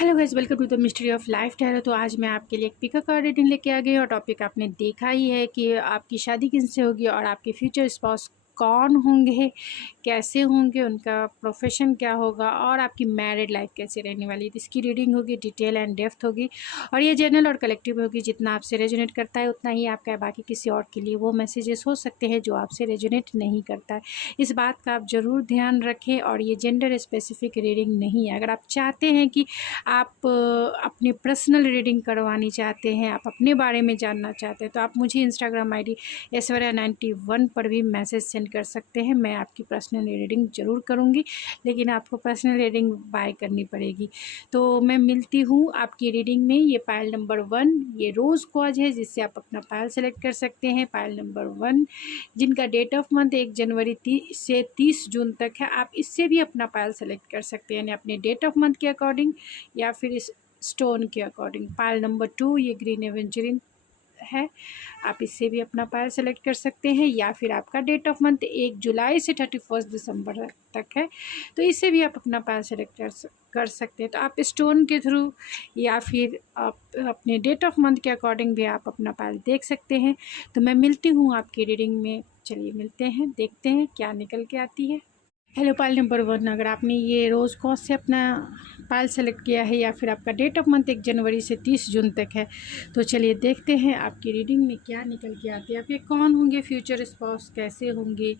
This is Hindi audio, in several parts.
Hello guys, welcome to the mystery of life tarot. तो आज मैं आपके लिए एक पिका कार्ड रीडिंग लेके आ गई और टॉपिक आपने देखा ही है कि आपकी शादी किनसे होगी और आपके फ्यूचर स्पाउस कौन होंगे, कैसे होंगे, उनका प्रोफेशन क्या होगा और आपकी मैरिड लाइफ कैसे रहने वाली है। इसकी रीडिंग होगी, डिटेल एंड डेप्थ होगी और ये जनरल और कलेक्टिव होगी। जितना आपसे रेजोनेट करता है उतना ही आपका है, बाकी किसी और के लिए वो मैसेजेस हो सकते हैं जो आपसे रेजोनेट नहीं करता है। इस बात का आप ज़रूर ध्यान रखें। और ये जेंडर स्पेसिफिक रीडिंग नहीं है। अगर आप चाहते हैं कि आप अपनी पर्सनल रीडिंग करवानी चाहते हैं, आप अपने बारे में जानना चाहते हैं, तो आप मुझे इंस्टाग्राम आईडी ऐश्वर्या91 पर भी मैसेज सेंड कर सकते हैं। मैं आपकी पर्सनल रीडिंग ज़रूर करूँगी, लेकिन आपको पर्सनल रीडिंग बाय करनी पड़ेगी। तो मैं मिलती हूँ आपकी रीडिंग में। ये पायल नंबर 1 ये रोज़ कॉज है, जिससे आप अपना पायल सेलेक्ट कर सकते हैं। पायल नंबर 1 जिनका डेट ऑफ मंथ 1 जनवरी से 30 जून तक है, आप इससे भी अपना पायल सेलेक्ट कर सकते हैं, यानी अपने डेट ऑफ मंथ के अकॉर्डिंग या फिर इस स्टोन के अकॉर्डिंग। पायल नंबर 2 ये ग्रीन एवेंजरिन है, आप इससे भी अपना पायल सेलेक्ट कर सकते हैं। या फिर आपका डेट ऑफ मंथ 1 जुलाई से 31 दिसंबर तक है, तो इससे भी आप अपना पायल सेलेक्ट कर सकते हैं। तो आप स्टोन के थ्रू या फिर आप अपने डेट ऑफ मंथ के अकॉर्डिंग भी आप अपना पायल देख सकते हैं। तो मैं मिलती हूँ आपकी रीडिंग में। चलिए मिलते हैं, देखते हैं क्या निकल के आती है। हेलो पायल नंबर 1, अगर आपने ये रोज़ कॉज से अपना पायल सेलेक्ट किया है या फिर आपका डेट ऑफ मंथ 1 जनवरी से 30 जून तक है, तो चलिए देखते हैं आपकी रीडिंग में क्या निकल के आती है। आपके कौन होंगे फ्यूचर स्पाउस, कैसे होंगे,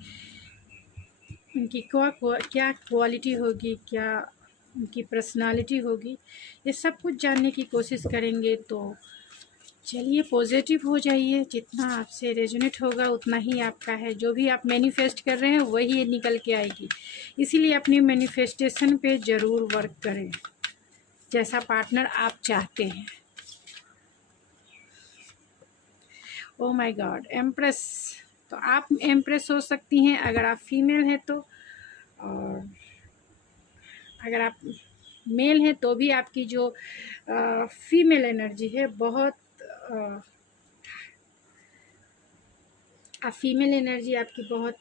उनकी क्या क्वालिटी होगी, क्या उनकी पर्सनालिटी होगी, ये सब कुछ जानने की कोशिश करेंगे। तो चलिए पॉजिटिव हो जाइए। जितना आपसे रेजोनेट होगा उतना ही आपका है। जो भी आप मैनिफेस्ट कर रहे हैं वही निकल के आएगी। इसीलिए अपनी मैनिफेस्टेशन पे ज़रूर वर्क करें, जैसा पार्टनर आप चाहते हैं। Oh my God, empress. तो आप एम्प्रेस हो सकती हैं अगर आप फीमेल हैं तो, और अगर आप मेल हैं तो भी आपकी जो फीमेल एनर्जी है बहुत फीमेल एनर्जी आपकी बहुत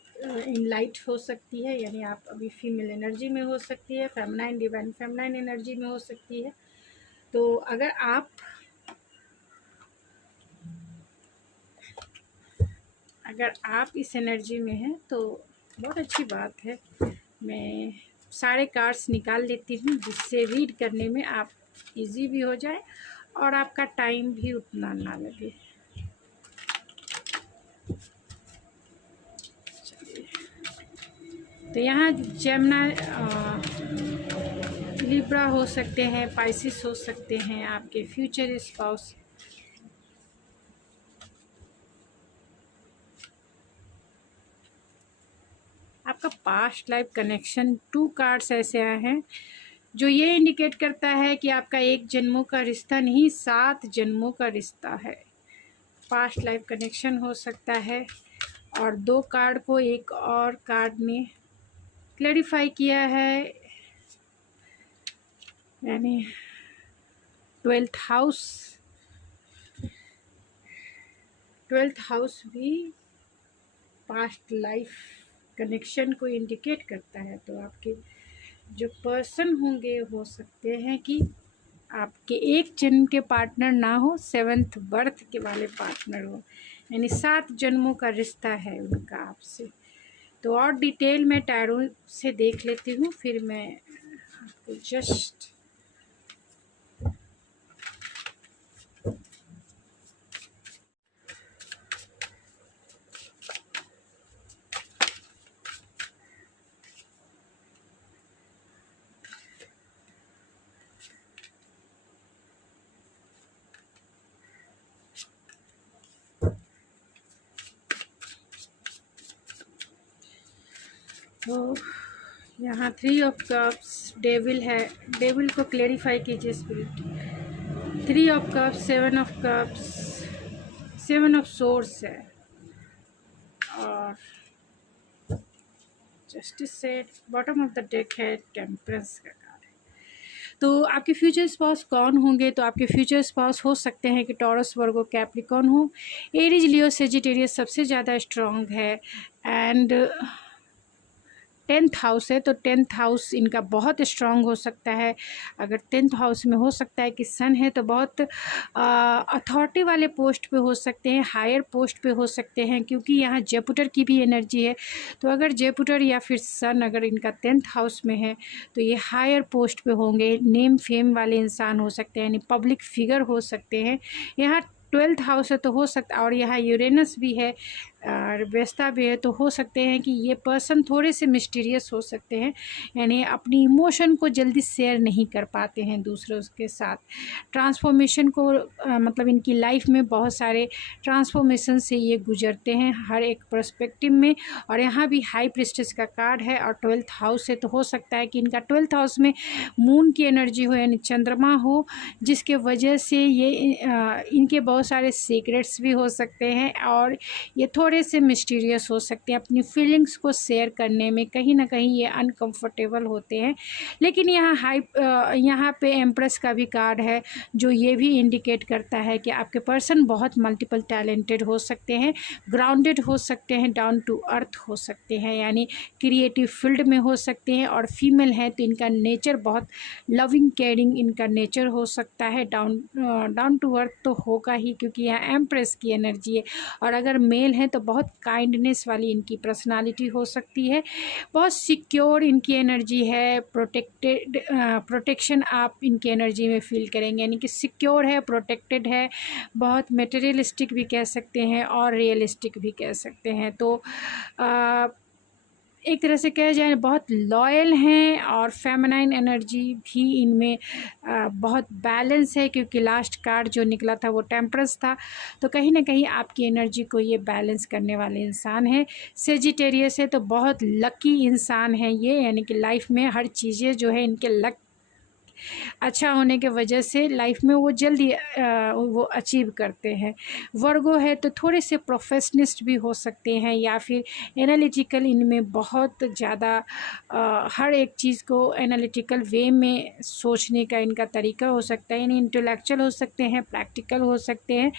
इनलाइट हो सकती है, यानी आप अभी फीमेल एनर्जी में हो सकती है, फेमिनाइन डिवाइन फेमिनाइन एनर्जी में हो सकती है। तो अगर आप इस एनर्जी में हैं तो बहुत अच्छी बात है। मैं सारे कार्ड्स निकाल लेती हूँ जिससे रीड करने में आप इजी भी हो जाए और आपका टाइम भी उतना ना लगे। तो यहाँ जेमिनी, लिब्रा हो सकते हैं, पाइसिस हो सकते हैं आपके फ्यूचर स्पाउस। आपका पास्ट लाइफ कनेक्शन, 2 कार्ड्स ऐसे आए हैं जो ये इंडिकेट करता है कि आपका 1 जन्मों का रिश्ता नहीं, 7 जन्मों का रिश्ता है। पास्ट लाइफ कनेक्शन हो सकता है। और 2 कार्ड को एक और कार्ड ने क्लैरिफाई किया है, यानी 12th हाउस। 12th हाउस भी पास्ट लाइफ कनेक्शन को इंडिकेट करता है। तो आपके जो पर्सन होंगे हो सकते हैं कि आपके 1 जन्म के पार्टनर ना हो, 7th बर्थ के वाले पार्टनर हो, यानी 7 जन्मों का रिश्ता है उनका आपसे। तो और डिटेल में टैरो से देख लेती हूँ, फिर मैं आपको जस्ट तो यहाँ 3 ऑफ कप्स, डेविल है, डेविल को क्लेरिफाई कीजिए spirit. 3 of cups, 7 of cups, 7 of source है और justice set, bottom of the deck है टेम्परेंस का कार्ड है। तो आपके फ्यूचर स्पाउस कौन होंगे? तो आपके फ्यूचर स्पाउस हो सकते हैं कि टॉरस, वर्गो, कैप्रिकॉर्न हो। एरीज, लियो, सेजिटेरियस सबसे ज़्यादा स्ट्रॉन्ग है। एंड 10th हाउस है, तो 10th हाउस इनका बहुत स्ट्रांग हो सकता है। अगर 10th हाउस में हो सकता है कि सन है, तो बहुत अथॉरिटी वाले पोस्ट पे हो सकते हैं, हायर पोस्ट पे हो सकते हैं, क्योंकि यहाँ जुपिटर की भी एनर्जी है। तो अगर जुपिटर या फिर सन अगर इनका 10th हाउस में है, तो ये हायर पोस्ट पे होंगे, नेम फेम वाले इंसान हो सकते हैं, यानी पब्लिक फिगर हो सकते हैं। यहाँ 12th हाउस है तो हो सकता, और यहाँ यूरेनस भी है और व्यस्ता भी है, तो हो सकते हैं कि ये पर्सन थोड़े से मिस्टीरियस हो सकते हैं, यानी अपनी इमोशन को जल्दी शेयर नहीं कर पाते हैं दूसरों के साथ। ट्रांसफॉर्मेशन को मतलब इनकी लाइफ में बहुत सारे ट्रांसफॉर्मेशन से ये गुजरते हैं हर एक पर्सपेक्टिव में। और यहाँ भी हाई प्रिस्टेस का कार्ड है और 12th हाउस है, तो हो सकता है कि इनका 12th हाउस में मून की एनर्जी हो, यानी चंद्रमा हो, जिसके वजह से ये इनके बहुत सारे सीक्रेट्स भी हो सकते हैं और ये थोड़े से मिस्टीरियस हो सकते हैं। अपनी फीलिंग्स को शेयर करने में कहीं ना कहीं ये अनकंफर्टेबल होते हैं। लेकिन यहाँ पे एम्प्रेस का भी कार्ड है, जो ये भी इंडिकेट करता है कि आपके पर्सन बहुत मल्टीपल टैलेंटेड हो सकते हैं, ग्राउंडेड हो सकते हैं, डाउन टू अर्थ हो सकते हैं, यानी क्रिएटिव फील्ड में हो सकते हैं। और फीमेल है तो इनका नेचर बहुत लविंग केयरिंग इनका नेचर हो सकता है, डाउन टू अर्थ तो होगा ही, क्योंकि यहाँ एम्प्रेस की एनर्जी है। और अगर मेल है तो बहुत काइंडनेस वाली इनकी पर्सनालिटी हो सकती है, बहुत सिक्योर इनकी एनर्जी है, प्रोटेक्शन आप इनकी एनर्जी में फील करेंगे, यानी कि सिक्योर है, प्रोटेक्टेड है, बहुत मटेरियलिस्टिक भी कह सकते हैं और रियलिस्टिक भी कह सकते हैं। तो एक तरह से कहा जाए बहुत लॉयल हैं और फेमिनाइन एनर्जी भी इनमें बहुत बैलेंस है, क्योंकि लास्ट कार्ड जो निकला था वो टेम्परेंस था। तो कहीं ना कहीं आपकी एनर्जी को ये बैलेंस करने वाले इंसान हैं। सेजिटेरियस है तो बहुत लकी इंसान है ये, यानी कि लाइफ में हर चीज़ें जो है इनके लक अच्छा होने के वजह से लाइफ में वो जल्दी वो अचीव करते हैं। वर्गो है तो थोड़े से प्रोफेशनिस्ट भी हो सकते हैं, या फिर एनालिटिकल इनमें बहुत ज़्यादा हर एक चीज़ को एनालिटिकल वे में सोचने का इनका तरीका हो सकता है, यानी इंटेलेक्चुअल हो सकते हैं, प्रैक्टिकल हो सकते हैं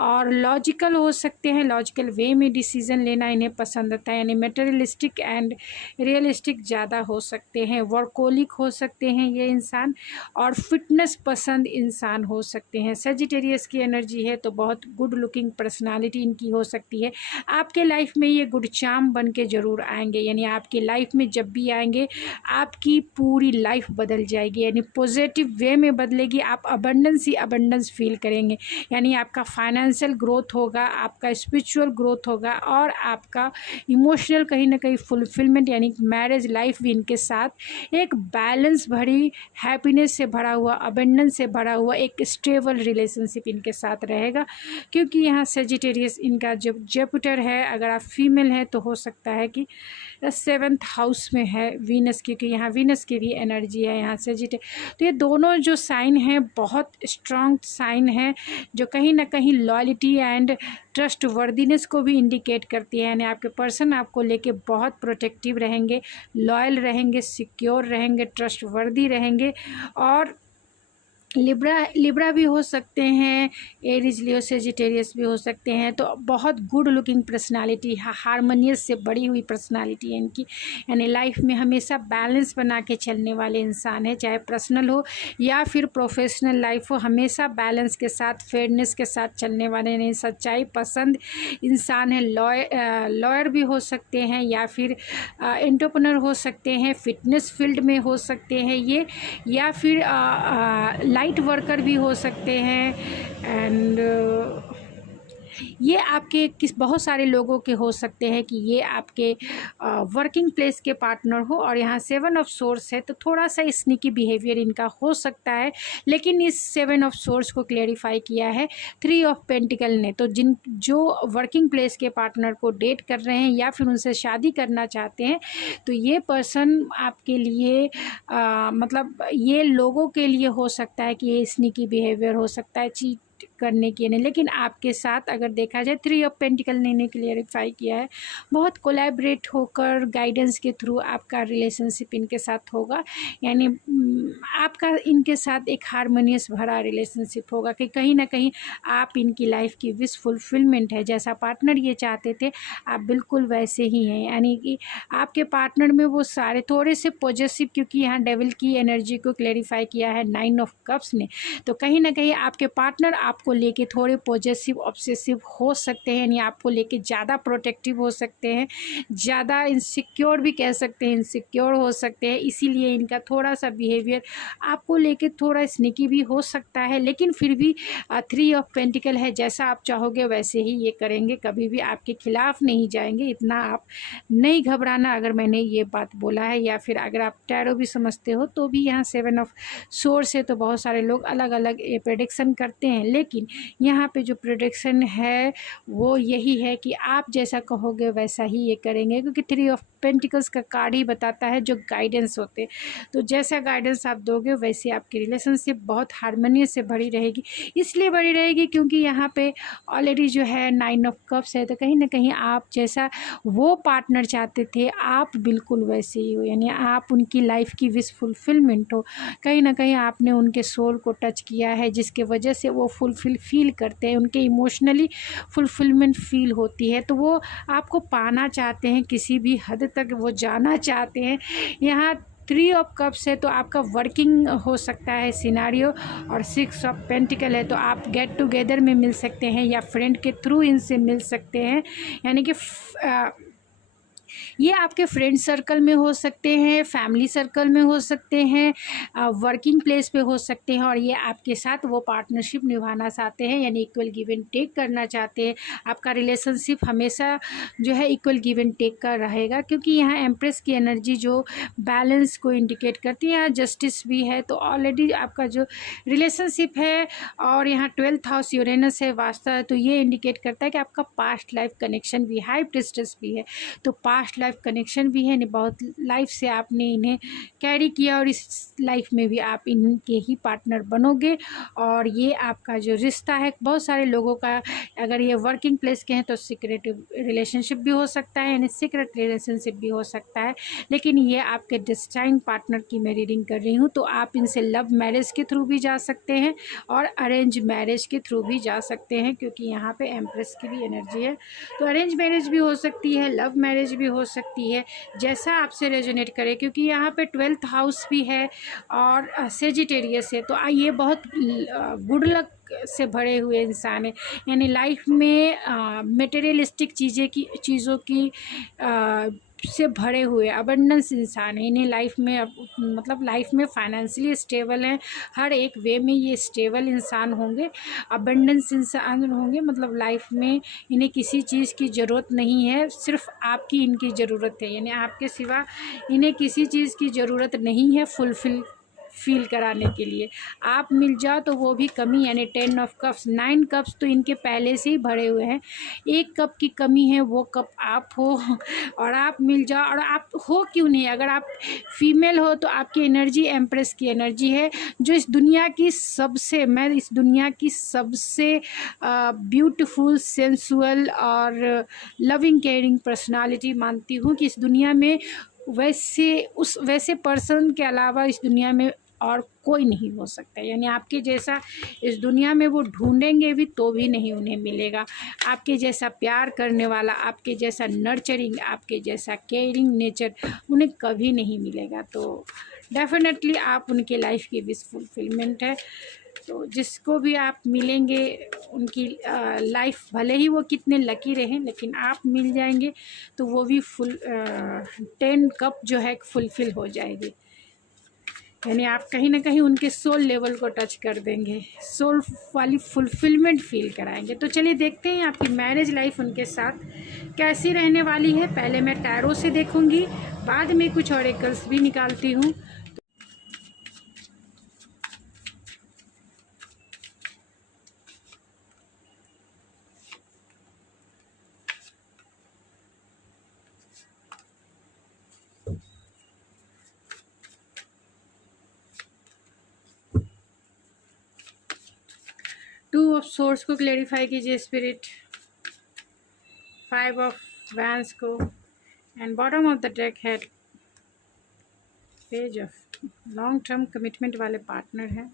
और लॉजिकल हो सकते हैं। लॉजिकल वे में डिसीज़न लेना इन्हें पसंद आता है, यानी मटेरियलिस्टिक एंड रियलिस्टिक ज़्यादा हो सकते हैं। वर्कोलिक हो सकते हैं ये इंसान और फिटनेस पसंद इंसान हो सकते हैं। सेजिटेरियस की एनर्जी है तो बहुत गुड लुकिंग पर्सनालिटी इनकी हो सकती है। आपके लाइफ में ये गुड चार्म बन के ज़रूर आएंगे, यानी आपकी लाइफ में जब भी आएंगे आपकी पूरी लाइफ बदल जाएगी, यानी पॉजिटिव वे में बदलेगी। आप अबंडेंस ही अबंडेंस फील करेंगे, यानी आपका फाइनेंशियल ग्रोथ होगा, आपका स्पिरिचुअल ग्रोथ होगा और आपका इमोशनल कहीं ना कहीं फुलफिलमेंट, यानी मैरिज लाइफ भी इनके साथ एक बैलेंस भरी हैप्पीनेस से भरा हुआ, अबंडेंस से भरा हुआ एक स्टेबल रिलेशनशिप इनके साथ रहेगा। क्योंकि यहाँ सेजिटेरियस इनका जब जुपिटर है, अगर आप फीमेल हैं तो हो सकता है कि 7th हाउस में है वीनस, क्योंकि यहाँ वीनस की भी एनर्जी है यहाँ सेजिटेर। तो ये दोनों जो साइन हैं बहुत स्ट्रॉन्ग साइन है, जो कहीं ना कहीं लॉयल्टी एंड ट्रस्ट वर्दीनेस को भी इंडिकेट करती है, यानी आपके पर्सन आपको लेके बहुत प्रोटेक्टिव रहेंगे, लॉयल रहेंगे, सिक्योर रहेंगे, ट्रस्ट वर्दी रहेंगे। और लिब्रा भी हो सकते हैं, एरीज लियो सेजिटेरियस भी हो सकते हैं। तो बहुत गुड लुकिंग पर्सनालिटी, हारमोनियस से बड़ी हुई पर्सनालिटी है इनकी, यानी लाइफ में हमेशा बैलेंस बना के चलने वाले इंसान है, चाहे पर्सनल हो या फिर प्रोफेशनल लाइफ हो, हमेशा बैलेंस के साथ, फेयरनेस के साथ चलने वाले, नहीं सच्चाई पसंद इंसान है। लॉयर भी हो सकते हैं या फिर एंटरप्रेन्योर हो सकते हैं, फिटनेस फील्ड में हो सकते हैं ये, या फिर लाइट वर्कर भी हो सकते हैं। एंड ये आपके बहुत सारे लोगों के हो सकते हैं कि ये आपके वर्किंग प्लेस के पार्टनर हो। और यहाँ 7 ऑफ सोर्स है तो थोड़ा सा स्नीकी बिहेवियर इनका हो सकता है, लेकिन इस 7 ऑफ सोर्स को क्लेरिफाई किया है 3 ऑफ पेंटिकल ने। तो जो वर्किंग प्लेस के पार्टनर को डेट कर रहे हैं या फिर उनसे शादी करना चाहते हैं, तो ये पर्सन आपके लिए मतलब ये लोगों के लिए हो सकता है कि ये स्नीकी बिहेवियर हो सकता है, करने की नहीं, लेकिन आपके साथ अगर देखा जाए 3 ऑफ पेंटिकल ने इन्हें क्लियरिफाई किया है, बहुत कोलैबोरेट होकर गाइडेंस के थ्रू आपका रिलेशनशिप इनके साथ होगा। यानी आपका इनके साथ एक हारमोनियस भरा रिलेशनशिप होगा कि कहीं ना कहीं आप इनकी लाइफ की विश फुलफिलमेंट है। जैसा पार्टनर ये चाहते थे आप बिल्कुल वैसे ही हैं। यानी कि आपके पार्टनर में वो सारे थोड़े से पॉजिटिव, क्योंकि यहाँ डेविल की एनर्जी को क्लेरिफाई किया है 9 ऑफ कप्स ने, तो कहीं ना कहीं आपके पार्टनर आपको लेके थोड़े पॉजिटिव ऑब्सेसिव हो सकते हैं, यानी आपको लेके ज़्यादा प्रोटेक्टिव हो सकते हैं, ज़्यादा इनसिक्योर भी कह सकते हैं, इनसिक्योर हो सकते हैं। इसीलिए इनका थोड़ा सा बिहेवियर आपको लेके थोड़ा स्निकी भी हो सकता है, लेकिन फिर भी 3 ऑफ पेंटिकल है, जैसा आप चाहोगे वैसे ही ये करेंगे, कभी भी आपके खिलाफ नहीं जाएंगे। इतना आप नहीं घबराना अगर मैंने ये बात बोला है, या फिर अगर आप टैरो भी समझते हो तो भी यहाँ 7 ऑफ सोर्स है, तो बहुत सारे लोग अलग अलग प्रेडिक्शन करते हैं, लेकिन यहाँ पे जो प्रेडिक्शन है वो यही है कि आप जैसा कहोगे वैसा ही ये करेंगे, क्योंकि 3 ऑफ पेंटिकल्स का कार्ड ही बताता है जो गाइडेंस होते, तो जैसा गाइडेंस आप दोगे वैसे आपकी रिलेशनशिप बहुत हारमोनियस से भरी रहेगी। इसलिए भरी रहेगी क्योंकि यहाँ पे ऑलरेडी जो है 9 ऑफ कप्स है, तो कहीं ना कहीं आप जैसा वो पार्टनर चाहते थे आप बिल्कुल वैसे ही हो। यानी आप उनकी लाइफ की विश फुलफिलमेंट हो, कहीं ना कहीं आपने उनके सोल को टच किया है, जिसके वजह से वो फील करते हैं, उनके इमोशनली फुलफिलमेंट फील होती है, तो वो आपको पाना चाहते हैं, किसी भी हद तक वो जाना चाहते हैं। यहाँ 3 ऑफ कप्स है तो आपका वर्किंग हो सकता है सिनारियो, और 6 ऑफ पेंटिकल है तो आप गेट टुगेदर में मिल सकते हैं या फ्रेंड के थ्रू इनसे मिल सकते हैं। यानी कि ये आपके फ्रेंड सर्कल में हो सकते हैं, फैमिली सर्कल में हो सकते हैं, वर्किंग प्लेस पे हो सकते हैं, और ये आपके साथ वो पार्टनरशिप निभाना चाहते हैं, यानी इक्वल गिव एंड टेक करना चाहते हैं। आपका रिलेशनशिप हमेशा जो है इक्वल गिव एंड टेक का रहेगा, क्योंकि यहाँ एम्प्रेस की एनर्जी जो बैलेंस को इंडिकेट करती है, यहाँ जस्टिस भी है, तो ऑलरेडी आपका जो रिलेशनशिप है, और यहाँ 12th हाउस यूरेनस है, वास्ता है, तो ये इंडिकेट करता है कि आपका पास्ट लाइफ कनेक्शन भी, हाई प्रिस्टेस भी है, तो पास्ट लाइफ कनेक्शन भी है, बहुत लाइफ से आपने इन्हें कैरी किया, और इस लाइफ में भी आप इनके ही पार्टनर बनोगे। और ये आपका जो रिश्ता है, बहुत सारे लोगों का अगर ये वर्किंग प्लेस के हैं तो सीक्रेट रिलेशनशिप भी हो सकता है, यानी सीक्रेट रिलेशनशिप भी हो सकता है, लेकिन ये आपके डिस्टाइन पार्टनर की मैं रीडिंग कर रही हूँ, तो आप इनसे लव मैरिज के थ्रू भी जा सकते हैं और अरेंज मैरिज के थ्रू भी जा सकते हैं, क्योंकि यहाँ पे एम्प्रेस की भी एनर्जी है, तो अरेंज मैरिज भी हो सकती है, लव मैरिज भी हो सकती है, जैसा आपसे रेजोनेट करे, क्योंकि यहाँ पे 12th हाउस भी है और सेजिटेरियस है, तो ये बहुत गुड लक से भरे हुए इंसान है, यानी लाइफ में मटेरियलिस्टिक चीज़ों की से भरे हुए अबंडेंस इंसान है। इन्हें लाइफ में मतलब लाइफ में फाइनेंशियली स्टेबल हैं, हर एक वे में ये स्टेबल इंसान होंगे, अबंडेंस इंसान होंगे, मतलब लाइफ में इन्हें किसी चीज़ की ज़रूरत नहीं है, सिर्फ आपकी इनकी ज़रूरत है, यानी आपके सिवा इन्हें किसी चीज़ की ज़रूरत नहीं है फील कराने के लिए। आप मिल जाओ तो वो भी कमी, यानी 10 ऑफ कप्स, 9 कप्स तो इनके पहले से ही भरे हुए हैं, एक कप की कमी है, वो कप आप हो और आप मिल जाओ। और आप हो क्यों नहीं, अगर आप फीमेल हो तो आपकी एनर्जी एम्प्रेस की एनर्जी है, जो इस दुनिया की सबसे, मैं इस दुनिया की सबसे ब्यूटीफुल, सेंसुअल और लविंग केयरिंग पर्सनालिटी मानती हूँ कि इस दुनिया में वैसे पर्सन के अलावा इस दुनिया में और कोई नहीं हो सकता, यानी आपके जैसा इस दुनिया में वो ढूंढेंगे भी तो भी नहीं उन्हें मिलेगा, आपके जैसा प्यार करने वाला, आपके जैसा नर्चरिंग, आपके जैसा केयरिंग नेचर उन्हें कभी नहीं मिलेगा। तो डेफिनेटली आप उनके लाइफ की विश फुलफिलमेंट है, तो जिसको भी आप मिलेंगे उनकी लाइफ भले ही वो कितने लकी रहें, लेकिन आप मिल जाएंगे तो वो भी 10 कप जो है फुलफ़िल हो जाएगी, यानी आप कहीं ना कहीं उनके सोल लेवल को टच कर देंगे, सोल वाली फुलफिलमेंट फील कराएंगे। तो चलिए देखते हैं आपकी मैरिज लाइफ उनके साथ कैसी रहने वाली है। पहले मैं टैरो से देखूंगी, बाद में कुछ ऑरेकल्स भी निकालती हूँ। टू ऑफ सोर्स को क्लेरिफाई कीजिए स्पिरिट, 5 ऑफ वैंस को, and bottom of the deck है page of long term commitment वाले पार्टनर हैं।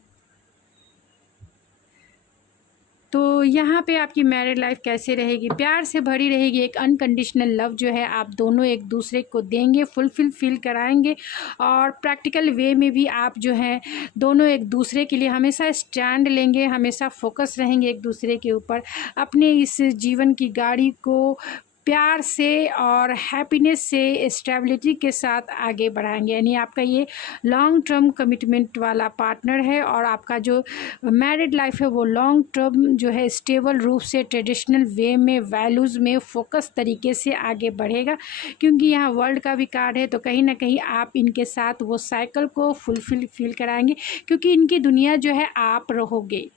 तो यहाँ पे आपकी मैरिड लाइफ कैसे रहेगी? प्यार से भरी रहेगी, एक अनकंडीशनल लव जो है आप दोनों एक दूसरे को देंगे, फुलफिल फील कराएंगे, और प्रैक्टिकल वे में भी आप जो है दोनों एक दूसरे के लिए हमेशा स्टैंड लेंगे, हमेशा फोकस रहेंगे एक दूसरे के ऊपर, अपने इस जीवन की गाड़ी को प्यार से और हैप्पीनेस से, स्टेबिलिटी के साथ आगे बढ़ाएंगे। यानी आपका ये लॉन्ग टर्म कमिटमेंट वाला पार्टनर है, और आपका जो मैरिड लाइफ है वो लॉन्ग टर्म जो है स्टेबल रूप से ट्रेडिशनल वे में, वैल्यूज़ में फोकस तरीके से आगे बढ़ेगा। क्योंकि यहाँ वर्ल्ड का भी कार्ड है, तो कहीं ना कहीं आप इनके साथ वो साइकिल को फुलफिल फील कराएंगे, क्योंकि इनकी दुनिया जो है आप रहोगे,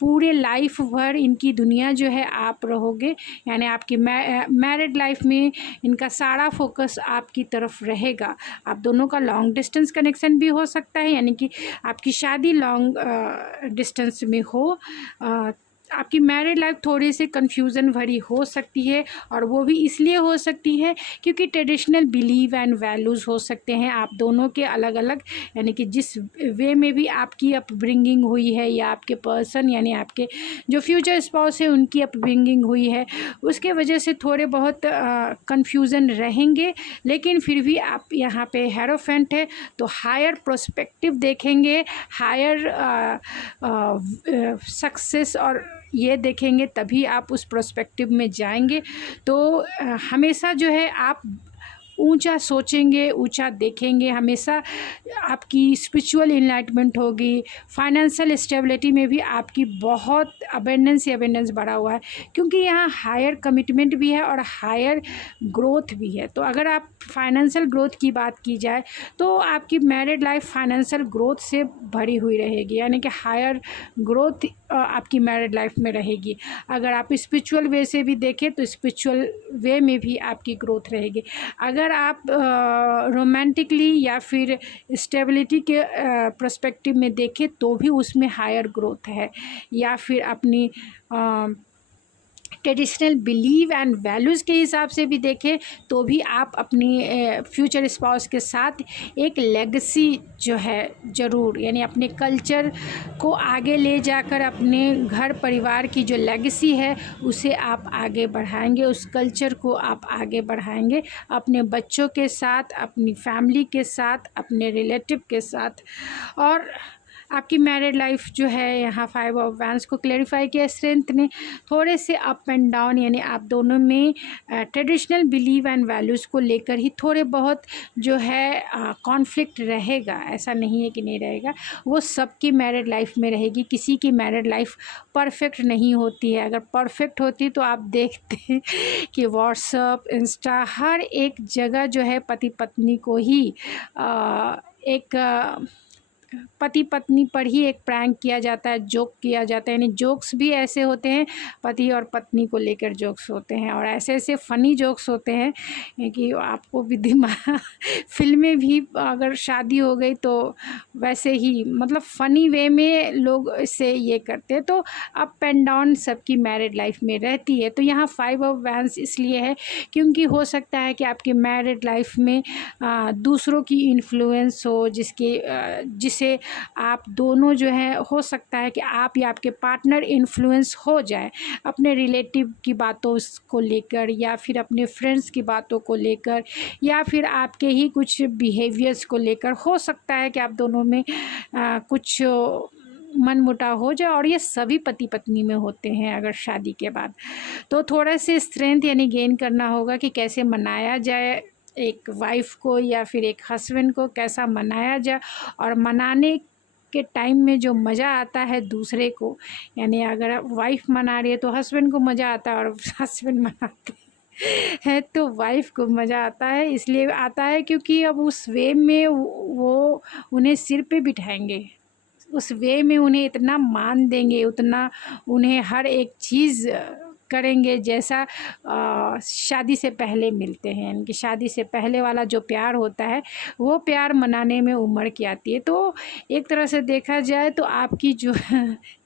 पूरे लाइफ भर इनकी दुनिया जो है आप रहोगे। यानी आपकी मैरिड लाइफ में इनका सारा फोकस आपकी तरफ रहेगा। आप दोनों का लॉन्ग डिस्टेंस कनेक्शन भी हो सकता है, यानी कि आपकी शादी लॉन्ग डिस्टेंस में हो। आपकी मैरिड लाइफ थोड़ी सी कन्फ्यूज़न भरी हो सकती है, और वो भी इसलिए हो सकती है क्योंकि ट्रेडिशनल बिलीव एंड वैल्यूज़ हो सकते हैं आप दोनों के अलग अलग, यानी कि जिस वे में भी आपकी अपब्रिंगिंग हुई है, या आपके पर्सन यानी आपके जो फ्यूचर स्पाउस है उनकी अपब्रिंगिंग हुई है, उसके वजह से थोड़े बहुत कन्फ्यूज़न रहेंगे। लेकिन फिर भी आप यहाँ पे हेरोफेंट है, तो हायर प्रोस्पेक्टिव देखेंगे, हायर सक्सेस और ये देखेंगे, तभी आप उस प्रोस्पेक्टिव में जाएंगे। तो हमेशा जो है आप ऊंचा सोचेंगे, ऊंचा देखेंगे, हमेशा आपकी स्पिरिचुअल इनलाइटमेंट होगी। फाइनेंशियल स्टेबिलिटी में भी आपकी बहुत अबेंडेंस ही अबेंडेंस बढ़ा हुआ है, क्योंकि यहाँ हायर कमिटमेंट भी है और हायर ग्रोथ भी है। तो अगर आप फाइनेंशियल ग्रोथ की बात की जाए तो आपकी मैरिड लाइफ फाइनेंशियल ग्रोथ से भरी हुई रहेगी, यानी कि हायर ग्रोथ आपकी मैरिड लाइफ में रहेगी। अगर आप स्पिरिचुअल वे से भी देखें तो स्पिरिचुअल वे में भी आपकी ग्रोथ रहेगी। अगर आप रोमांटिकली या फिर स्टेबिलिटी के पर्सपेक्टिव में देखें तो भी उसमें हायर ग्रोथ है, या फिर अपनी ट्रेडिशनल बिलीव एंड वैल्यूज़ के हिसाब से भी देखें तो भी आप अपनी फ्यूचर स्पाउस के साथ एक लेगेसी जो है ज़रूर, यानी अपने कल्चर को आगे ले जाकर अपने घर परिवार की जो लेगेसी है उसे आप आगे बढ़ाएंगे, उस कल्चर को आप आगे बढ़ाएंगे अपने बच्चों के साथ, अपनी फैमिली के साथ, अपने रिलेटिव के साथ। और आपकी मैरिड लाइफ जो है यहाँ 5 ऑफ वैंस को क्लेरिफाई किया स्ट्रेंथ ने, थोड़े से अप एंड डाउन, यानी आप दोनों में ट्रेडिशनल बिलीव एंड वैल्यूज़ को लेकर ही थोड़े बहुत जो है कॉन्फ्लिक्ट रहेगा। ऐसा नहीं है कि नहीं रहेगा, वो सबकी मैरिड लाइफ में रहेगी। किसी की मैरिड लाइफ परफेक्ट नहीं होती है। अगर परफेक्ट होती तो आप देखते हैं कि व्हाट्सएप, इंस्टा, हर एक जगह जो है पति पत्नी को ही एक पति पत्नी पर ही एक प्रैंक किया जाता है, जोक किया जाता है। यानी जोक्स भी ऐसे होते हैं, पति और पत्नी को लेकर जोक्स होते हैं, और ऐसे ऐसे फ़नी जोक्स होते हैं कि आपको भी दिमाग फिल्में भी, अगर शादी हो गई तो वैसे ही मतलब फ़नी वे में लोग इससे ये करते हैं। तो अप एंड डाउन सबकी मैरिड लाइफ में रहती है। तो यहाँ 5 ऑफ वैंस इसलिए है क्योंकि हो सकता है कि आपकी मैरिड लाइफ में दूसरों की इन्फ्लुएंस हो, जिसे आप दोनों जो है, हो सकता है कि आप या आपके पार्टनर इन्फ्लुएंस हो जाए अपने रिलेटिव की बातों को लेकर, या फिर अपने फ्रेंड्स की बातों को लेकर, या फिर आपके ही कुछ बिहेवियर्स को लेकर। हो सकता है कि आप दोनों में कुछ मन मुटाव हो जाए, और ये सभी पति पत्नी में होते हैं अगर शादी के बाद। तो थोड़ा से स्ट्रेंथ यानी गेन करना होगा कि कैसे मनाया जाए एक वाइफ को, या फिर एक हस्बैंड को कैसा मनाया जाए, और मनाने के टाइम में जो मज़ा आता है दूसरे को, यानी अगर वाइफ मना रही है तो हस्बैंड को मज़ा आता है, और हस्बैंड मनाते है तो वाइफ को मज़ा आता है। इसलिए आता है क्योंकि अब उस वे में वो उन्हें सिर पे बिठाएंगे, उस वे में उन्हें इतना मान देंगे, उतना उन्हें हर एक चीज़ करेंगे जैसा शादी से पहले मिलते हैं, यानी कि शादी से पहले वाला जो प्यार होता है वो प्यार मनाने में उम्र की आती है। तो एक तरह से देखा जाए तो आपकी जो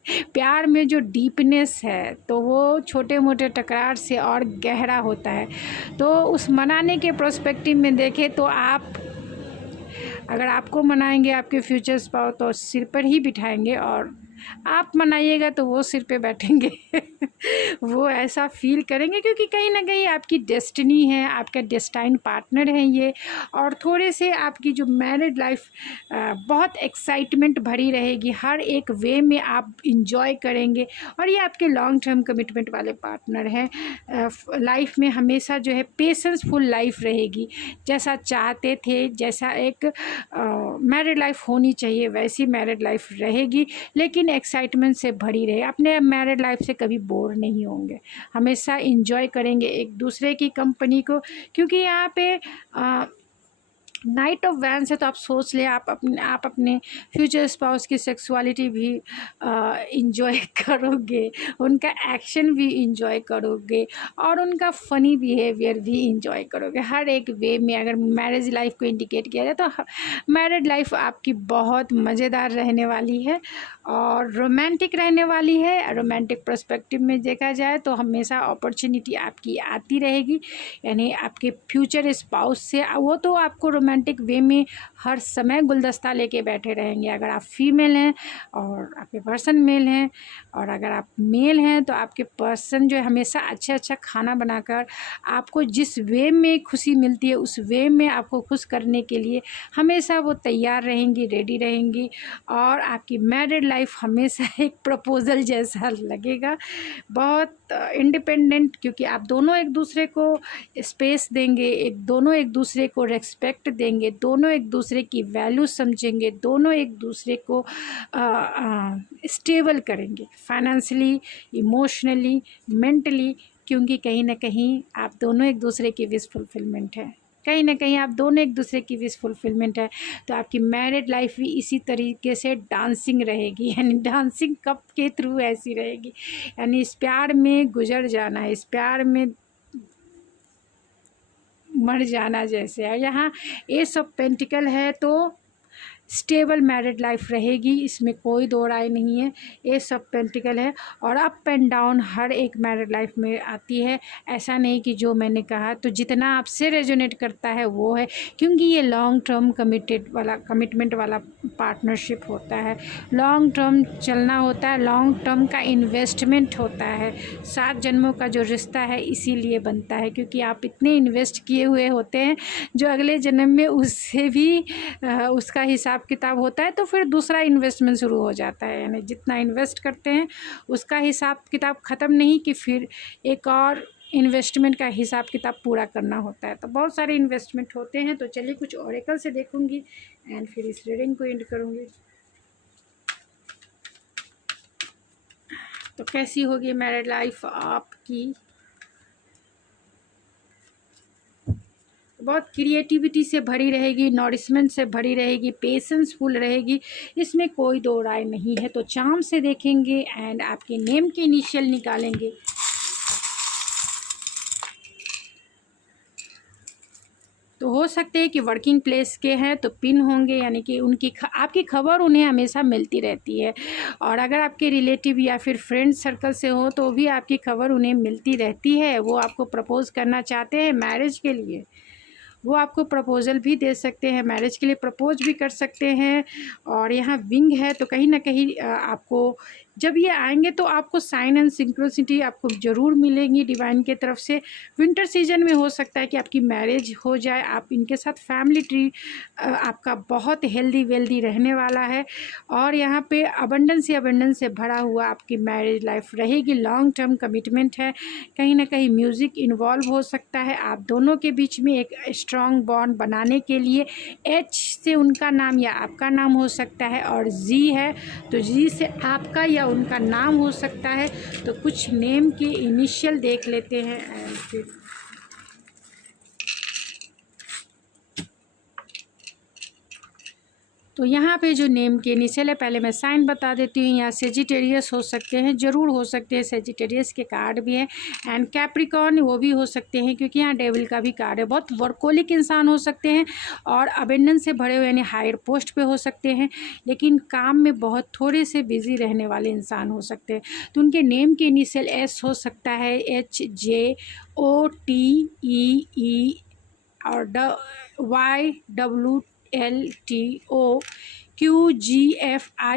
प्यार में जो डीपनेस है तो वो छोटे मोटे टकरार से और गहरा होता है। तो उस मनाने के पर्सपेक्टिव में देखें तो आप अगर आपको मनाएंगे आपके फ्यूचर स्पाउस तो सिर पर ही बिठाएंगे, और आप मनाइएगा तो वो सिर पे बैठेंगे वो ऐसा फील करेंगे, क्योंकि कहीं ना कहीं आपकी डेस्टिनी है, आपका डेस्टाइन पार्टनर है ये। और थोड़े से आपकी जो मैरिड लाइफ बहुत एक्साइटमेंट भरी रहेगी, हर एक वे में आप इंजॉय करेंगे, और ये आपके लॉन्ग टर्म कमिटमेंट वाले पार्टनर हैं। लाइफ में हमेशा जो है पेशेंसफुल लाइफ रहेगी, जैसा चाहते थे, जैसा एक मैरिड लाइफ होनी चाहिए वैसी मैरिड लाइफ रहेगी, लेकिन एक्साइटमेंट से भरी रहे। अपने मैरिड लाइफ से कभी बोर नहीं होंगे, हमेशा इंजॉय करेंगे एक दूसरे की कंपनी को, क्योंकि यहाँ पे नाइट ऑफ वैंस है। तो आप सोच लें आप अपने फ्यूचर स्पाउस की सेक्सुअलिटी भी इंजॉय करोगे, उनका एक्शन भी इंजॉय करोगे, और उनका फ़नी बिहेवियर भी इंजॉय करोगे। हर एक वे में अगर मैरिज लाइफ को इंडिकेट किया जाए तो मैरिड लाइफ आपकी बहुत मज़ेदार रहने वाली है और रोमांटिक रहने वाली है। रोमांटिक पर्सपेक्टिव में देखा जाए तो हमेशा अपॉर्चुनिटी आपकी आती रहेगी, यानी आपके फ्यूचर स्पाउस से वो तो आपको रोमांटिक वे में हर समय गुलदस्ता लेके बैठे रहेंगे। अगर आप फीमेल हैं और आपके पर्सन मेल हैं, और अगर आप मेल हैं तो आपके पर्सन जो है हमेशा अच्छा खाना बनाकर आपको जिस वे में खुशी मिलती है उस वे में आपको खुश करने के लिए हमेशा वो तैयार रहेंगी, रेडी रहेंगी। और आपकी मैरिड लाइफ हमेशा एक प्रपोज़ल जैसा लगेगा, बहुत इंडिपेंडेंट, क्योंकि आप दोनों एक दूसरे को स्पेस देंगे, दोनों एक दूसरे को रेस्पेक्ट देंगे, दोनों एक दूसरे की वैल्यू समझेंगे, दोनों एक दूसरे को स्टेबल करेंगे फाइनेंशियली, इमोशनली, मेंटली, क्योंकि कहीं ना कहीं आप दोनों एक दूसरे की विश फुलफिलमेंट है, कहीं ना कहीं आप दोनों एक दूसरे की विश फुलफिलमेंट है। तो आपकी मैरिड लाइफ भी इसी तरीके से डांसिंग रहेगी, यानी डांसिंग कप के थ्रू ऐसी रहेगी, यानी इस प्यार में गुजर जाना, इस प्यार में मर जाना जैसे है। यहाँ एस ऑफ पेंटिकल है तो स्टेबल मैरिड लाइफ रहेगी, इसमें कोई दो राय नहीं है। एस ऑफ पेंटिकल है और अप एंड डाउन हर एक मैरिड लाइफ में आती है। ऐसा नहीं कि जो मैंने कहा तो जितना आपसे रेजोनेट करता है वो है, क्योंकि ये लॉन्ग टर्म कमिटमेंट वाला पार्टनरशिप होता है, लॉन्ग टर्म चलना होता है, लॉन्ग टर्म का इन्वेस्टमेंट होता है। 7 जन्मों का जो रिश्ता है इसीलिए बनता है, क्योंकि आप इतने इन्वेस्ट किए हुए होते हैं जो अगले जन्म में उससे भी उसका हिसाब किताब होता है, तो फिर दूसरा इन्वेस्टमेंट शुरू हो जाता है। यानी जितना इन्वेस्ट करते हैं उसका हिसाब किताब ख़त्म नहीं कि फिर एक और इन्वेस्टमेंट का हिसाब किताब पूरा करना होता है। तो बहुत सारे इन्वेस्टमेंट होते हैं। तो चलिए कुछ ऑरेकल से देखूंगी एंड फिर इस रीडिंग को एंड करूंगी। तो कैसी होगी मैरिड लाइफ आपकी? बहुत क्रिएटिविटी से भरी रहेगी, नॉरिशमेंट से भरी रहेगी, पेशेंसफुल रहेगी, इसमें कोई दो राय नहीं है। तो चार्म से देखेंगे एंड आपके नेम के इनिशियल निकालेंगे। तो हो सकते हैं कि वर्किंग प्लेस के हैं तो पिन होंगे, यानी कि आपकी खबर उन्हें हमेशा मिलती रहती है। और अगर आपके रिलेटिव या फिर फ्रेंड सर्कल से हो तो भी आपकी खबर उन्हें मिलती रहती है। वो आपको प्रपोज़ करना चाहते हैं मैरिज के लिए, वो आपको प्रपोज़ल भी दे सकते हैं, मैरिज के लिए प्रपोज भी कर सकते हैं। और यहाँ विंग है तो कहीं ना कहीं आपको जब ये आएंगे तो आपको साइन एंड सिंक्रोसिटी आपको ज़रूर मिलेंगी डिवाइन के तरफ से। विंटर सीजन में हो सकता है कि आपकी मैरिज हो जाए, आप इनके साथ फैमिली ट्री आपका बहुत हेल्दी वेल्दी रहने वाला है। और यहाँ पे अबंडेंस से भरा हुआ आपकी मैरिज लाइफ रहेगी, लॉन्ग टर्म कमिटमेंट है। कहीं ना कहीं म्यूज़िक इन्वॉल्व हो सकता है आप दोनों के बीच में एक स्ट्रॉन्ग बॉन्ड बनाने के लिए। एच से उनका नाम या आपका नाम हो सकता है, और जी है तो जी से आपका या उनका नाम हो सकता है। तो कुछ नेम के इनिशियल देख लेते हैं एंड फिर तो यहाँ पे जो नेम के इनिशियल है, पहले मैं साइन बता देती हूँ। यहाँ सेजिटेरियस हो सकते हैं, ज़रूर हो सकते हैं, सेजिटेरियस के कार्ड भी हैं। एंड कैप्रिकॉर्न वो भी हो सकते हैं, क्योंकि यहाँ डेविल का भी कार्ड है। बहुत वर्कोलिक इंसान हो सकते हैं और अबेंडेंस से भरे हुए यानी हायर पोस्ट पे हो सकते हैं, लेकिन काम में बहुत थोड़े से बिजी रहने वाले इंसान हो सकते हैं। तो उनके नेम के इनिशियल एस हो सकता है, HJOTEE और YWLTOQGFI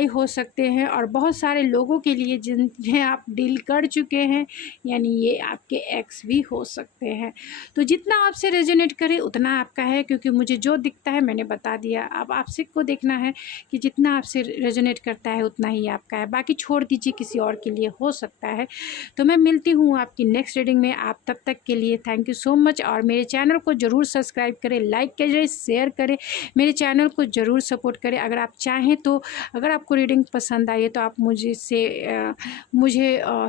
हो सकते हैं। और बहुत सारे लोगों के लिए जिन्हें आप डील कर चुके हैं, यानी ये आपके एक्स भी हो सकते हैं। तो जितना आपसे रेजोनेट करे उतना आपका है, क्योंकि मुझे जो दिखता है मैंने बता दिया। अब आपसे को देखना है कि जितना आपसे रेजोनेट करता है उतना ही आपका है, बाकी छोड़ दीजिए, किसी और के लिए हो सकता है। तो मैं मिलती हूँ आपकी नेक्स्ट रीडिंग में। आप तब तक के लिए थैंक यू सो मच। और मेरे चैनल को ज़रूर सब्सक्राइब करें, लाइक करें, शेयर करें, मेरे चैनल को ज़रूर सपोर्ट करें। अगर आप चाहें तो, अगर आपको रीडिंग पसंद आई है तो आप मुझे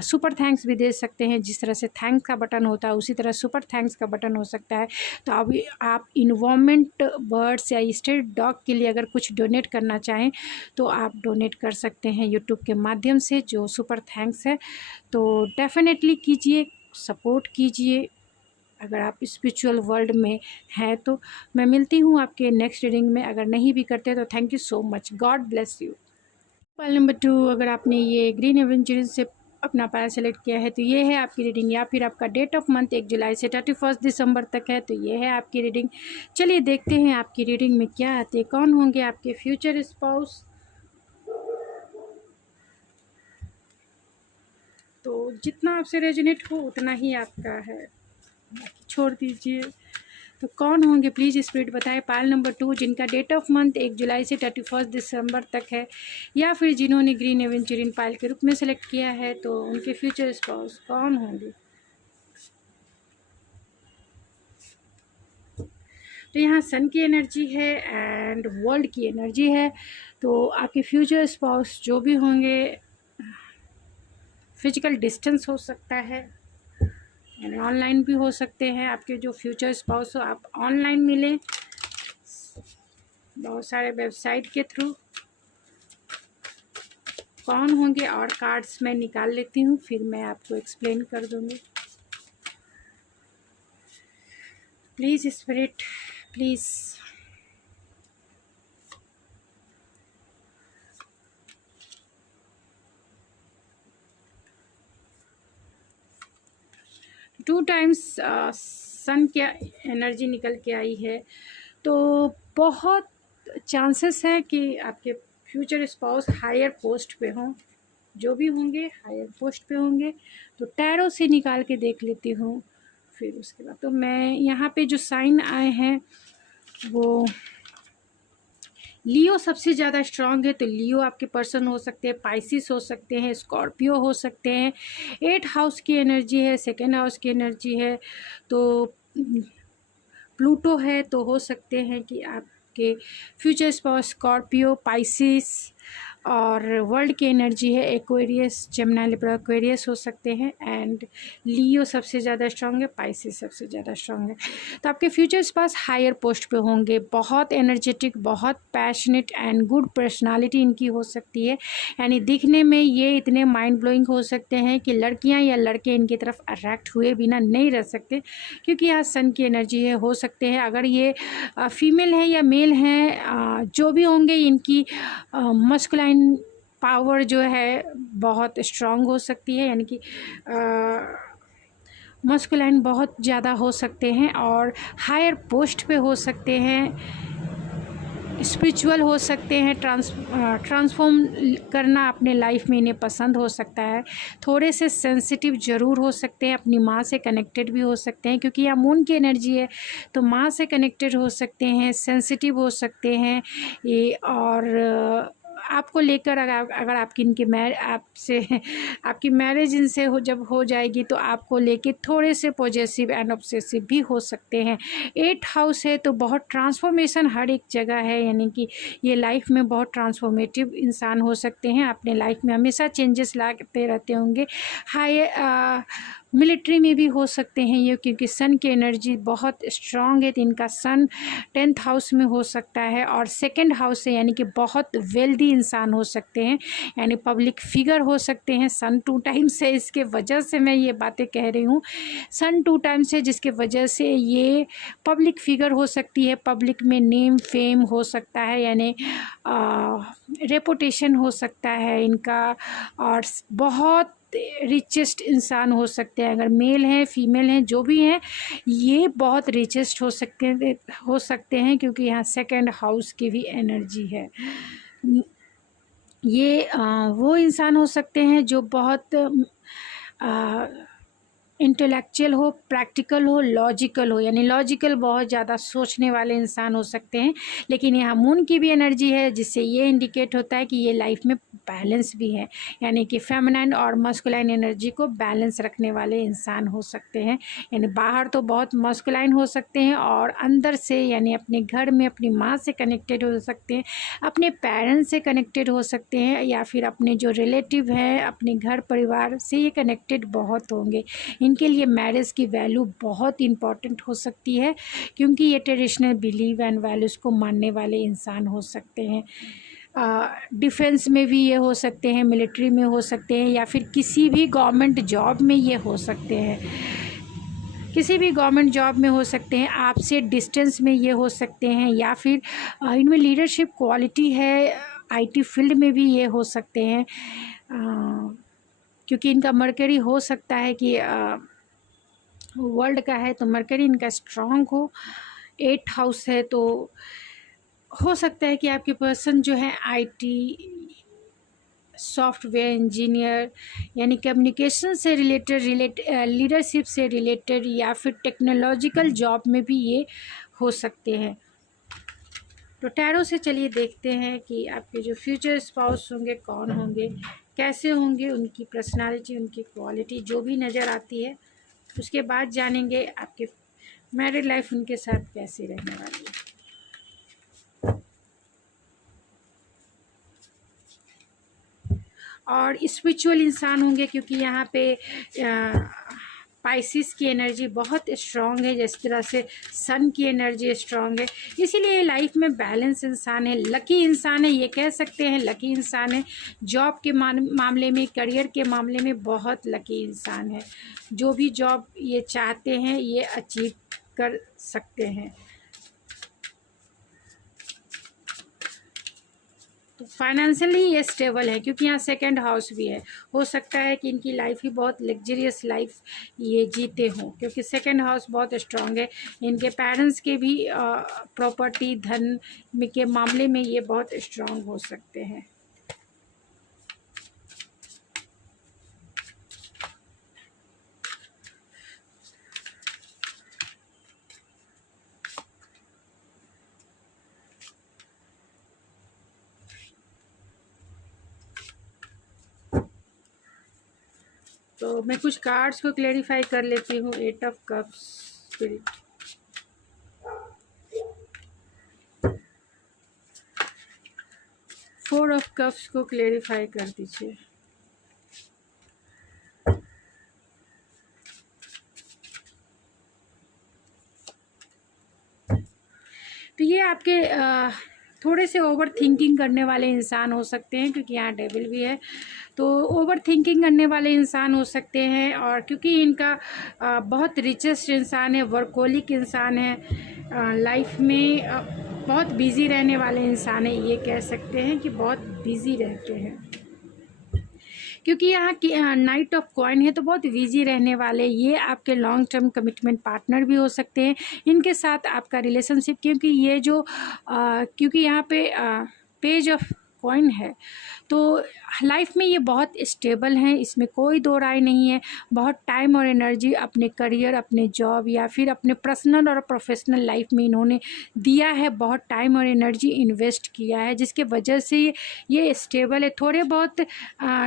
सुपर थैंक्स भी दे सकते हैं। जिस तरह से थैंक्स का बटन होता है उसी तरह सुपर थैंक्स का बटन हो सकता है। तो आप इन्वॉल्वमेंट बर्ड्स या स्ट्रीट डॉग के लिए अगर कुछ डोनेट करना चाहें तो आप डोनेट कर सकते हैं यूट्यूब के माध्यम से, जो सुपर थैंक्स है। तो डेफिनेटली कीजिए, सपोर्ट कीजिए अगर आप स्पिरिचुअल वर्ल्ड में हैं तो। मैं मिलती हूँ आपके नेक्स्ट रीडिंग में। अगर नहीं भी करते तो thank you so much, God bless you. Pile number 2, अगर आपने ये ग्रीन एवेंचर्स से अपना पायल सेलेक्ट किया है तो ये है आपकी रीडिंग, या फिर आपका डेट ऑफ मंथ 1 जुलाई से 31 दिसंबर तक है तो ये है आपकी रीडिंग। चलिए देखते हैं आपकी रीडिंग में क्या आते हैं, कौन होंगे आपके फ्यूचर स्पाउस। तो जितना आपसे रेजोनेट हो उतना ही आपका है, छोड़ दीजिए। तो कौन होंगे प्लीज़ स्पिरिट बताएं। पायल नंबर 2, जिनका डेट ऑफ मंथ 1 जुलाई से 31 दिसंबर तक है, या फिर जिन्होंने ग्रीन एवेंचरिन पायल के रूप में सेलेक्ट किया है, तो उनके फ्यूचर स्पाउस कौन होंगे। तो यहाँ सन की एनर्जी है एंड वर्ल्ड की एनर्जी है। तो आपके फ्यूचर स्पाउस जो भी होंगे, फिजिकल डिस्टेंस हो सकता है, यानी ऑनलाइन भी हो सकते हैं। आपके जो फ्यूचर स्पाउस हो आप ऑनलाइन मिलें, बहुत सारे वेबसाइट के थ्रू। कौन होंगे और कार्ड्स मैं निकाल लेती हूँ, फिर मैं आपको एक्सप्लेन कर दूँगी। Please spirit, please. Two times sun क्या एनर्जी निकल के आई है। तो बहुत चांसेस है कि आपके फ्यूचर स्पाउस हायर पोस्ट पे हों, जो भी होंगे हायर पोस्ट पे होंगे। तो टैरो से निकाल के देख लेती हूँ, फिर उसके बाद तो मैं यहाँ पे जो साइन आए हैं वो लियो सबसे ज़्यादा स्ट्रांग है। तो लियो आपके पर्सन हो सकते हैं, पाइसिस हो सकते हैं, स्कॉर्पियो हो सकते हैं। 8 हाउस की एनर्जी है, 2nd हाउस की एनर्जी है। तो प्लूटो है, तो हो सकते हैं कि आपके फ्यूचर स्पाउस स्कॉर्पियो, पाइसिस। और वर्ल्ड की एनर्जी है एक्वेरियस, जेमिनी, लिब्रा, एक्वेरियस हो सकते हैं। एंड लियो सबसे ज़्यादा स्ट्रांग है, पाइसिस सबसे ज़्यादा स्ट्रांग है। तो आपके फ्यूचर्स पास हायर पोस्ट पे होंगे, बहुत एनर्जेटिक, बहुत पैशनेट एंड गुड पर्सनालिटी इनकी हो सकती है। यानी दिखने में ये इतने माइंड ब्लोइंग हो सकते हैं कि लड़कियां या लड़के इनकी तरफ अट्रैक्ट हुए बिना नहीं रह सकते, क्योंकि यहाँ सन की एनर्जी है। हो सकते हैं अगर ये फीमेल है या मेल हैं, जो भी होंगे, इनकी मस्कुलाइन पावर जो है बहुत स्ट्रांग हो सकती है, यानी कि मस्कुलाइन बहुत ज़्यादा हो सकते हैं और हायर पोस्ट पे हो सकते हैं, स्पिरिचुअल हो सकते हैं, ट्रांसफॉर्म करना अपने लाइफ में इन्हें पसंद हो सकता है। थोड़े से सेंसिटिव ज़रूर हो सकते हैं, अपनी माँ से कनेक्टेड भी हो सकते हैं, क्योंकि यहाँ मून की एनर्जी है। तो माँ से कनेक्टेड हो सकते हैं, सेंसिटिव हो सकते हैं ये। और आपको लेकर अगर आपकी आपकी मैरिज इनसे जब हो जाएगी तो आपको लेके थोड़े से पॉजेसिव एंड ऑब्सेसिव भी हो सकते हैं। 8 हाउस है तो बहुत ट्रांसफॉर्मेशन हर एक जगह है, यानी कि ये लाइफ में बहुत ट्रांसफॉर्मेटिव इंसान हो सकते हैं, अपने लाइफ में हमेशा चेंजेस लाते रहते होंगे। हाई मिलिट्री में भी हो सकते हैं ये, क्योंकि सन की एनर्जी बहुत स्ट्रांग है। तो इनका सन 10th हाउस में हो सकता है और 2nd हाउस से, यानी कि बहुत वेल्दी इंसान हो सकते हैं, यानी पब्लिक फिगर हो सकते हैं। सन 2 टाइम्स है, इसके वजह से मैं ये बातें कह रही हूँ। सन 2 टाइम्स है जिसके वजह से ये पब्लिक फिगर हो सकती है, पब्लिक में नेम फेम हो सकता है, यानी रेपुटेशन हो सकता है इनका, और बहुत रिचेस्ट इंसान हो सकते हैं। अगर मेल हैं फीमेल हैं जो भी हैं, ये बहुत रिचेस्ट हो सकते हैं, क्योंकि यहाँ 2nd हाउस की भी एनर्जी है। ये वो इंसान हो सकते हैं जो बहुत इंटेलेक्चुअल हो, प्रैक्टिकल हो, लॉजिकल हो, यानी लॉजिकल बहुत ज़्यादा सोचने वाले इंसान हो सकते हैं। लेकिन यहाँ मून की भी एनर्जी है, जिससे ये इंडिकेट होता है कि ये लाइफ में बैलेंस भी है, यानी कि फेमिनाइन और मस्कुलाइन एनर्जी को बैलेंस रखने वाले इंसान हो सकते हैं। यानी बाहर तो बहुत मस्कुलाइन हो सकते हैं और अंदर से, यानी अपने घर में अपनी माँ से कनेक्टेड हो सकते हैं, अपने पेरेंट्स से कनेक्टेड हो सकते हैं, या फिर अपने जो रिलेटिव हैं अपने घर परिवार से ये कनेक्टेड बहुत होंगे। इनके लिए मैरिज की वैल्यू बहुत इम्पॉर्टेंट हो सकती है, क्योंकि ये ट्रेडिशनल बिलीव एंड वैल्यूज़ को मानने वाले इंसान हो सकते हैं। डिफेंस में भी ये हो सकते हैं, मिलिट्री में हो सकते हैं, या फिर किसी भी गवर्नमेंट जॉब में ये हो सकते हैं, किसी भी गवर्नमेंट जॉब में हो सकते हैं, आपसे डिस्टेंस में ये हो सकते हैं, या फिर इनमें लीडरशिप क्वालिटी है, आईटी फील्ड में भी ये हो सकते हैं, क्योंकि इनका मरकरी हो सकता है कि वर्ल्ड का है, तो मरकरी इनका स्ट्रांग हो। 8th हाउस है, तो हो सकता है कि आपके पर्सन जो है आईटी, सॉफ्टवेयर इंजीनियर, यानी कम्युनिकेशन से रिलेटेड लीडरशिप से रिलेटेड, या फिर टेक्नोलॉजिकल जॉब में भी ये हो सकते हैं। तो टैरो से चलिए देखते हैं कि आपके जो फ्यूचर स्पाउस होंगे कौन होंगे, कैसे होंगे, उनकी पर्सनालिटी, उनकी क्वालिटी जो भी नज़र आती है, उसके बाद जानेंगे आपके मैरिड लाइफ उनके साथ कैसे रहने वाली है। और स्पिरिचुअल इंसान होंगे, क्योंकि यहाँ पे पाइसिस की एनर्जी बहुत स्ट्रांग है, जिस तरह से सन की एनर्जी स्ट्रांग है, इसीलिए लाइफ में बैलेंस इंसान है, लकी इंसान है, ये कह सकते हैं लकी इंसान है। जॉब के मामले में, करियर के मामले में बहुत लकी इंसान है। जो भी जॉब ये चाहते हैं ये अचीव कर सकते हैं। तो फाइनेंशियली ये स्टेबल है, क्योंकि यहाँ 2nd हाउस भी है। हो सकता है कि इनकी लाइफ ही बहुत लग्जरियस लाइफ ये जीते हों, क्योंकि 2nd हाउस बहुत स्ट्रांग है। इनके पेरेंट्स के भी प्रॉपर्टी धन के मामले में ये बहुत स्ट्रांग हो सकते हैं। तो मैं कुछ कार्ड्स को क्लेरिफाई कर लेती हूँ। 8 of cups, spirit, four of cups को क्लेरिफाई कर दीजिए। तो ये आपके थोड़े से ओवर थिंकिंग करने वाले इंसान हो सकते हैं, क्योंकि यहाँ डेविल भी है, तो ओवर थिंकिंग करने वाले इंसान हो सकते हैं। और क्योंकि इनका बहुत रिचेस्ट इंसान है, वर्कोलिक इंसान है, लाइफ में बहुत बिजी रहने वाले इंसान है, ये कह सकते हैं कि बहुत बिजी रहते हैं, क्योंकि यहाँ की नाइट ऑफ कॉइन है, तो बहुत बिजी रहने वाले ये आपके लॉन्ग टर्म कमिटमेंट पार्टनर भी हो सकते हैं। इनके साथ आपका रिलेशनशिप, क्योंकि ये जो क्योंकि यहाँ पे पेज ऑफ कॉइन है, तो लाइफ में ये बहुत स्टेबल हैं, इसमें कोई दो राय नहीं है। बहुत टाइम और एनर्जी अपने करियर, अपने जॉब या फिर अपने पर्सनल और प्रोफेशनल लाइफ में इन्होंने दिया है, बहुत टाइम और एनर्जी इन्वेस्ट किया है, जिसके वजह से ये स्टेबल है। थोड़े बहुत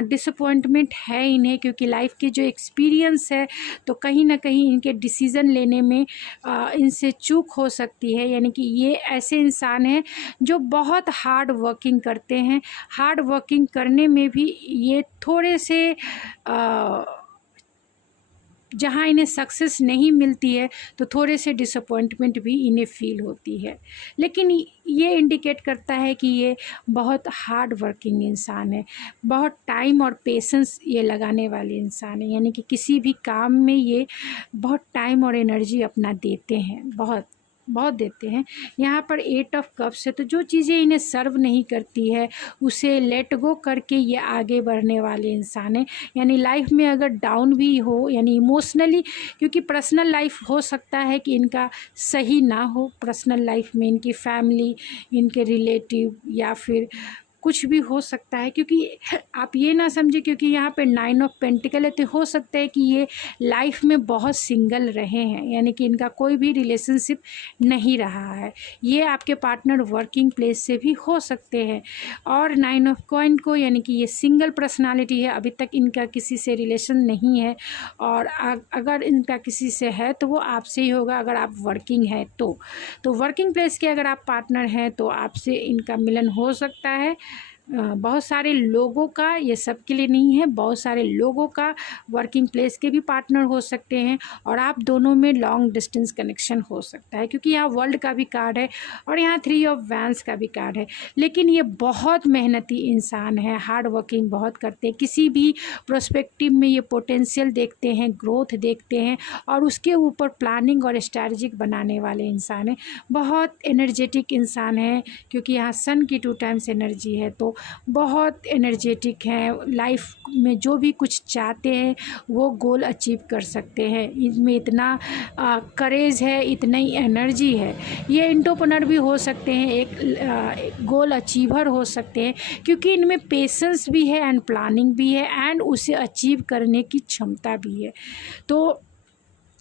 डिसअपॉइंटमेंट है इन्हें, क्योंकि लाइफ के जो एक्सपीरियंस है, तो कहीं ना कहीं इनके डिसीज़न लेने में इनसे चूक हो सकती है। यानी कि ये ऐसे इंसान हैं जो बहुत हार्ड वर्किंग करते हैं, हार्ड वर्किंग करने में भी ये थोड़े से जहाँ इन्हें सक्सेस नहीं मिलती है तो थोड़े से डिसअपॉइंटमेंट भी इन्हें फील होती है। लेकिन ये इंडिकेट करता है कि ये बहुत हार्ड वर्किंग इंसान है, बहुत टाइम और पेशेंस ये लगाने वाले इंसान है, यानी कि किसी भी काम में ये बहुत टाइम और एनर्जी अपना देते हैं, बहुत बहुत देते हैं। यहाँ पर 8 ऑफ कप्स है, तो जो चीज़ें इन्हें सर्व नहीं करती है उसे लेट गो करके ये आगे बढ़ने वाले इंसान हैं। यानी लाइफ में अगर डाउन भी हो, यानी इमोशनली, क्योंकि पर्सनल लाइफ हो सकता है कि इनका सही ना हो, पर्सनल लाइफ में इनकी फैमिली, इनके रिलेटिव या फिर कुछ भी हो सकता है, क्योंकि आप ये ना समझे क्योंकि यहाँ पे 9 ऑफ पेंटिकल है तो हो सकता है कि ये लाइफ में बहुत सिंगल रहे हैं, यानी कि इनका कोई भी रिलेशनशिप नहीं रहा है। ये आपके पार्टनर वर्किंग प्लेस से भी हो सकते हैं। और 9 ऑफ कॉइन को, यानी कि ये सिंगल पर्सनालिटी है, अभी तक इनका किसी से रिलेशन नहीं है, और अगर इनका किसी से है तो वो आपसे ही होगा अगर आप वर्किंग है तो वर्किंग प्लेस के अगर आप पार्टनर हैं तो आपसे इनका मिलन हो सकता है। बहुत सारे लोगों का, ये सब के लिए नहीं है, बहुत सारे लोगों का वर्किंग प्लेस के भी पार्टनर हो सकते हैं, और आप दोनों में लॉन्ग डिस्टेंस कनेक्शन हो सकता है, क्योंकि यहाँ वर्ल्ड का भी कार्ड है और यहाँ 3 ऑफ वैंस का भी कार्ड है। लेकिन ये बहुत मेहनती इंसान है, हार्ड वर्किंग बहुत करते हैं, किसी भी प्रोस्पेक्टिव में ये पोटेंशियल देखते हैं, ग्रोथ देखते हैं, और उसके ऊपर प्लानिंग और स्ट्रैटेजिक बनाने वाले इंसान हैं। बहुत एनर्जेटिक इंसान है, क्योंकि यहाँ सन की 2 टाइम्स एनर्जी है, तो बहुत एनर्जेटिक हैं। लाइफ में जो भी कुछ चाहते हैं वो गोल अचीव कर सकते हैं। इनमें इतना करेज है, इतना ही एनर्जी है। ये एंटरप्रेन्योर भी हो सकते हैं, एक गोल अचीवर हो सकते हैं, क्योंकि इनमें पेशेंस भी है एंड प्लानिंग भी है एंड उसे अचीव करने की क्षमता भी है। तो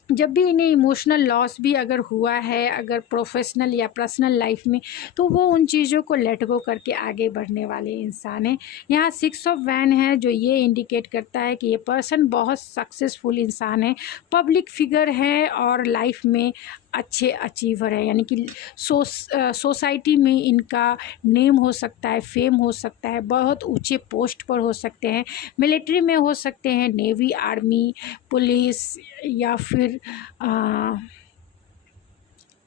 जब भी इन्हें इमोशनल लॉस भी अगर हुआ है, अगर प्रोफेशनल या पर्सनल लाइफ में, तो वो उन चीज़ों को लेट गो करके आगे बढ़ने वाले इंसान हैं। यहाँ 6 ऑफ वैन है, जो ये इंडिकेट करता है कि ये पर्सन बहुत सक्सेसफुल इंसान है, पब्लिक फिगर है और लाइफ में अच्छे अचीवर है, यानी कि सोसाइटी में इनका नेम हो सकता है, फेम हो सकता है, बहुत ऊंचे पोस्ट पर हो सकते हैं, मिलिट्री में हो सकते हैं, नेवी, आर्मी, पुलिस, या फिर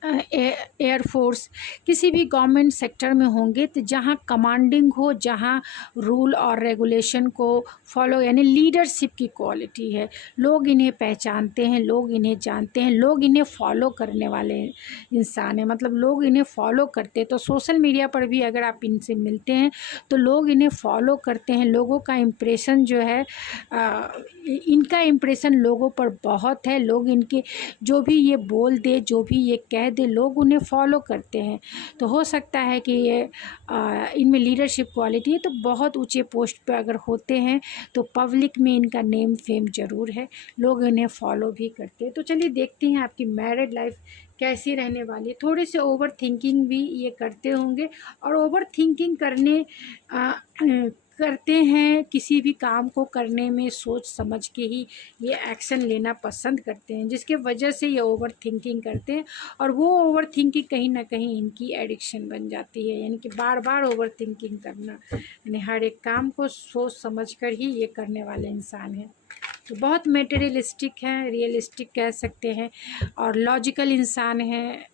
एयरफोर्स, किसी भी गवर्नमेंट सेक्टर में होंगे, तो जहाँ कमांडिंग हो, जहाँ रूल और रेगुलेशन को फॉलो, यानी लीडरशिप की क्वालिटी है, लोग इन्हें पहचानते हैं, लोग इन्हें जानते हैं, लोग इन्हें फॉलो करने वाले इंसान हैं, मतलब लोग इन्हें फॉलो करते हैं। तो सोशल मीडिया पर भी अगर आप इनसे मिलते हैं तो लोग इन्हें फॉलो करते हैं, लोगों का इम्प्रेशन जो है, इनका इम्प्रेशन लोगों पर बहुत है, लोग इनके जो भी ये बोल दे, जो भी ये कह दे, लोग उन्हें फॉलो करते हैं। तो हो सकता है कि ये इनमें लीडरशिप क्वालिटी है, तो बहुत ऊंचे पोस्ट पे अगर होते हैं तो पब्लिक में इनका नेम फेम ज़रूर है, लोग इन्हें फॉलो भी करते हैं। तो चलिए देखते हैं आपकी मैरिड लाइफ कैसी रहने वाली है। थोड़े से ओवर थिंकिंग भी ये करते होंगे, और ओवर थिंकिंग करते हैं, किसी भी काम को करने में सोच समझ के ही ये एक्शन लेना पसंद करते हैं, जिसके वजह से ये ओवर थिंकिंग करते हैं, और वो ओवर थिंकिंग कहीं ना कहीं इनकी एडिक्शन बन जाती है, यानी कि बार बार ओवर थिंकिंग करना, यानी हर एक काम को सोच समझ कर ही ये करने वाले इंसान हैं। तो बहुत मेटेरियलिस्टिक हैं, रियलिस्टिक कह सकते हैं, और लॉजिकल इंसान हैं।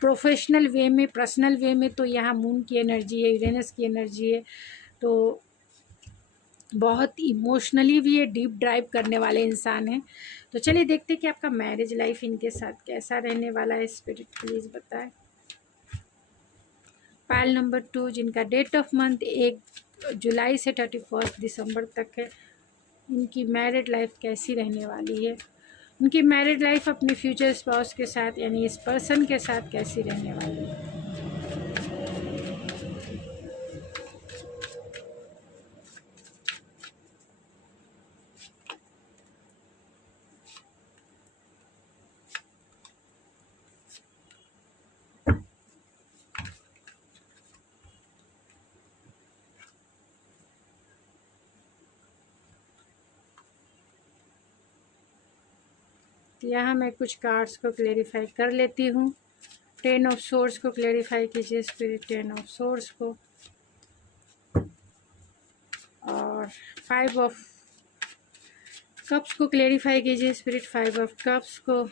प्रोफेशनल वे में, पर्सनल वे में तो यहाँ मून की एनर्जी है, यूरेनस की एनर्जी है, तो बहुत इमोशनली भी ये डीप ड्राइव करने वाले इंसान हैं। तो चलिए देखते हैं कि आपका मैरिज लाइफ इनके साथ कैसा रहने वाला है। स्पिरिट प्लीज़ बताएं। पाइल नंबर 2, जिनका डेट ऑफ मंथ 1 जुलाई से 31 दिसंबर तक है, इनकी मैरिड लाइफ कैसी रहने वाली है, उनकी मैरिड लाइफ अपने फ्यूचर स्पाउस के साथ, यानी इस पर्सन के साथ कैसी रहने वाली है। तो यहाँ मैं कुछ कार्ड्स को क्लेरिफाई कर लेती हूँ। 10 ऑफ सोर्स को क्लेरिफाई कीजिए स्पिरिट, 10 ऑफ सोर्स को, और 5 ऑफ कप्स को क्लेरिफाई कीजिए स्पिरिट, 5 ऑफ कप्स को,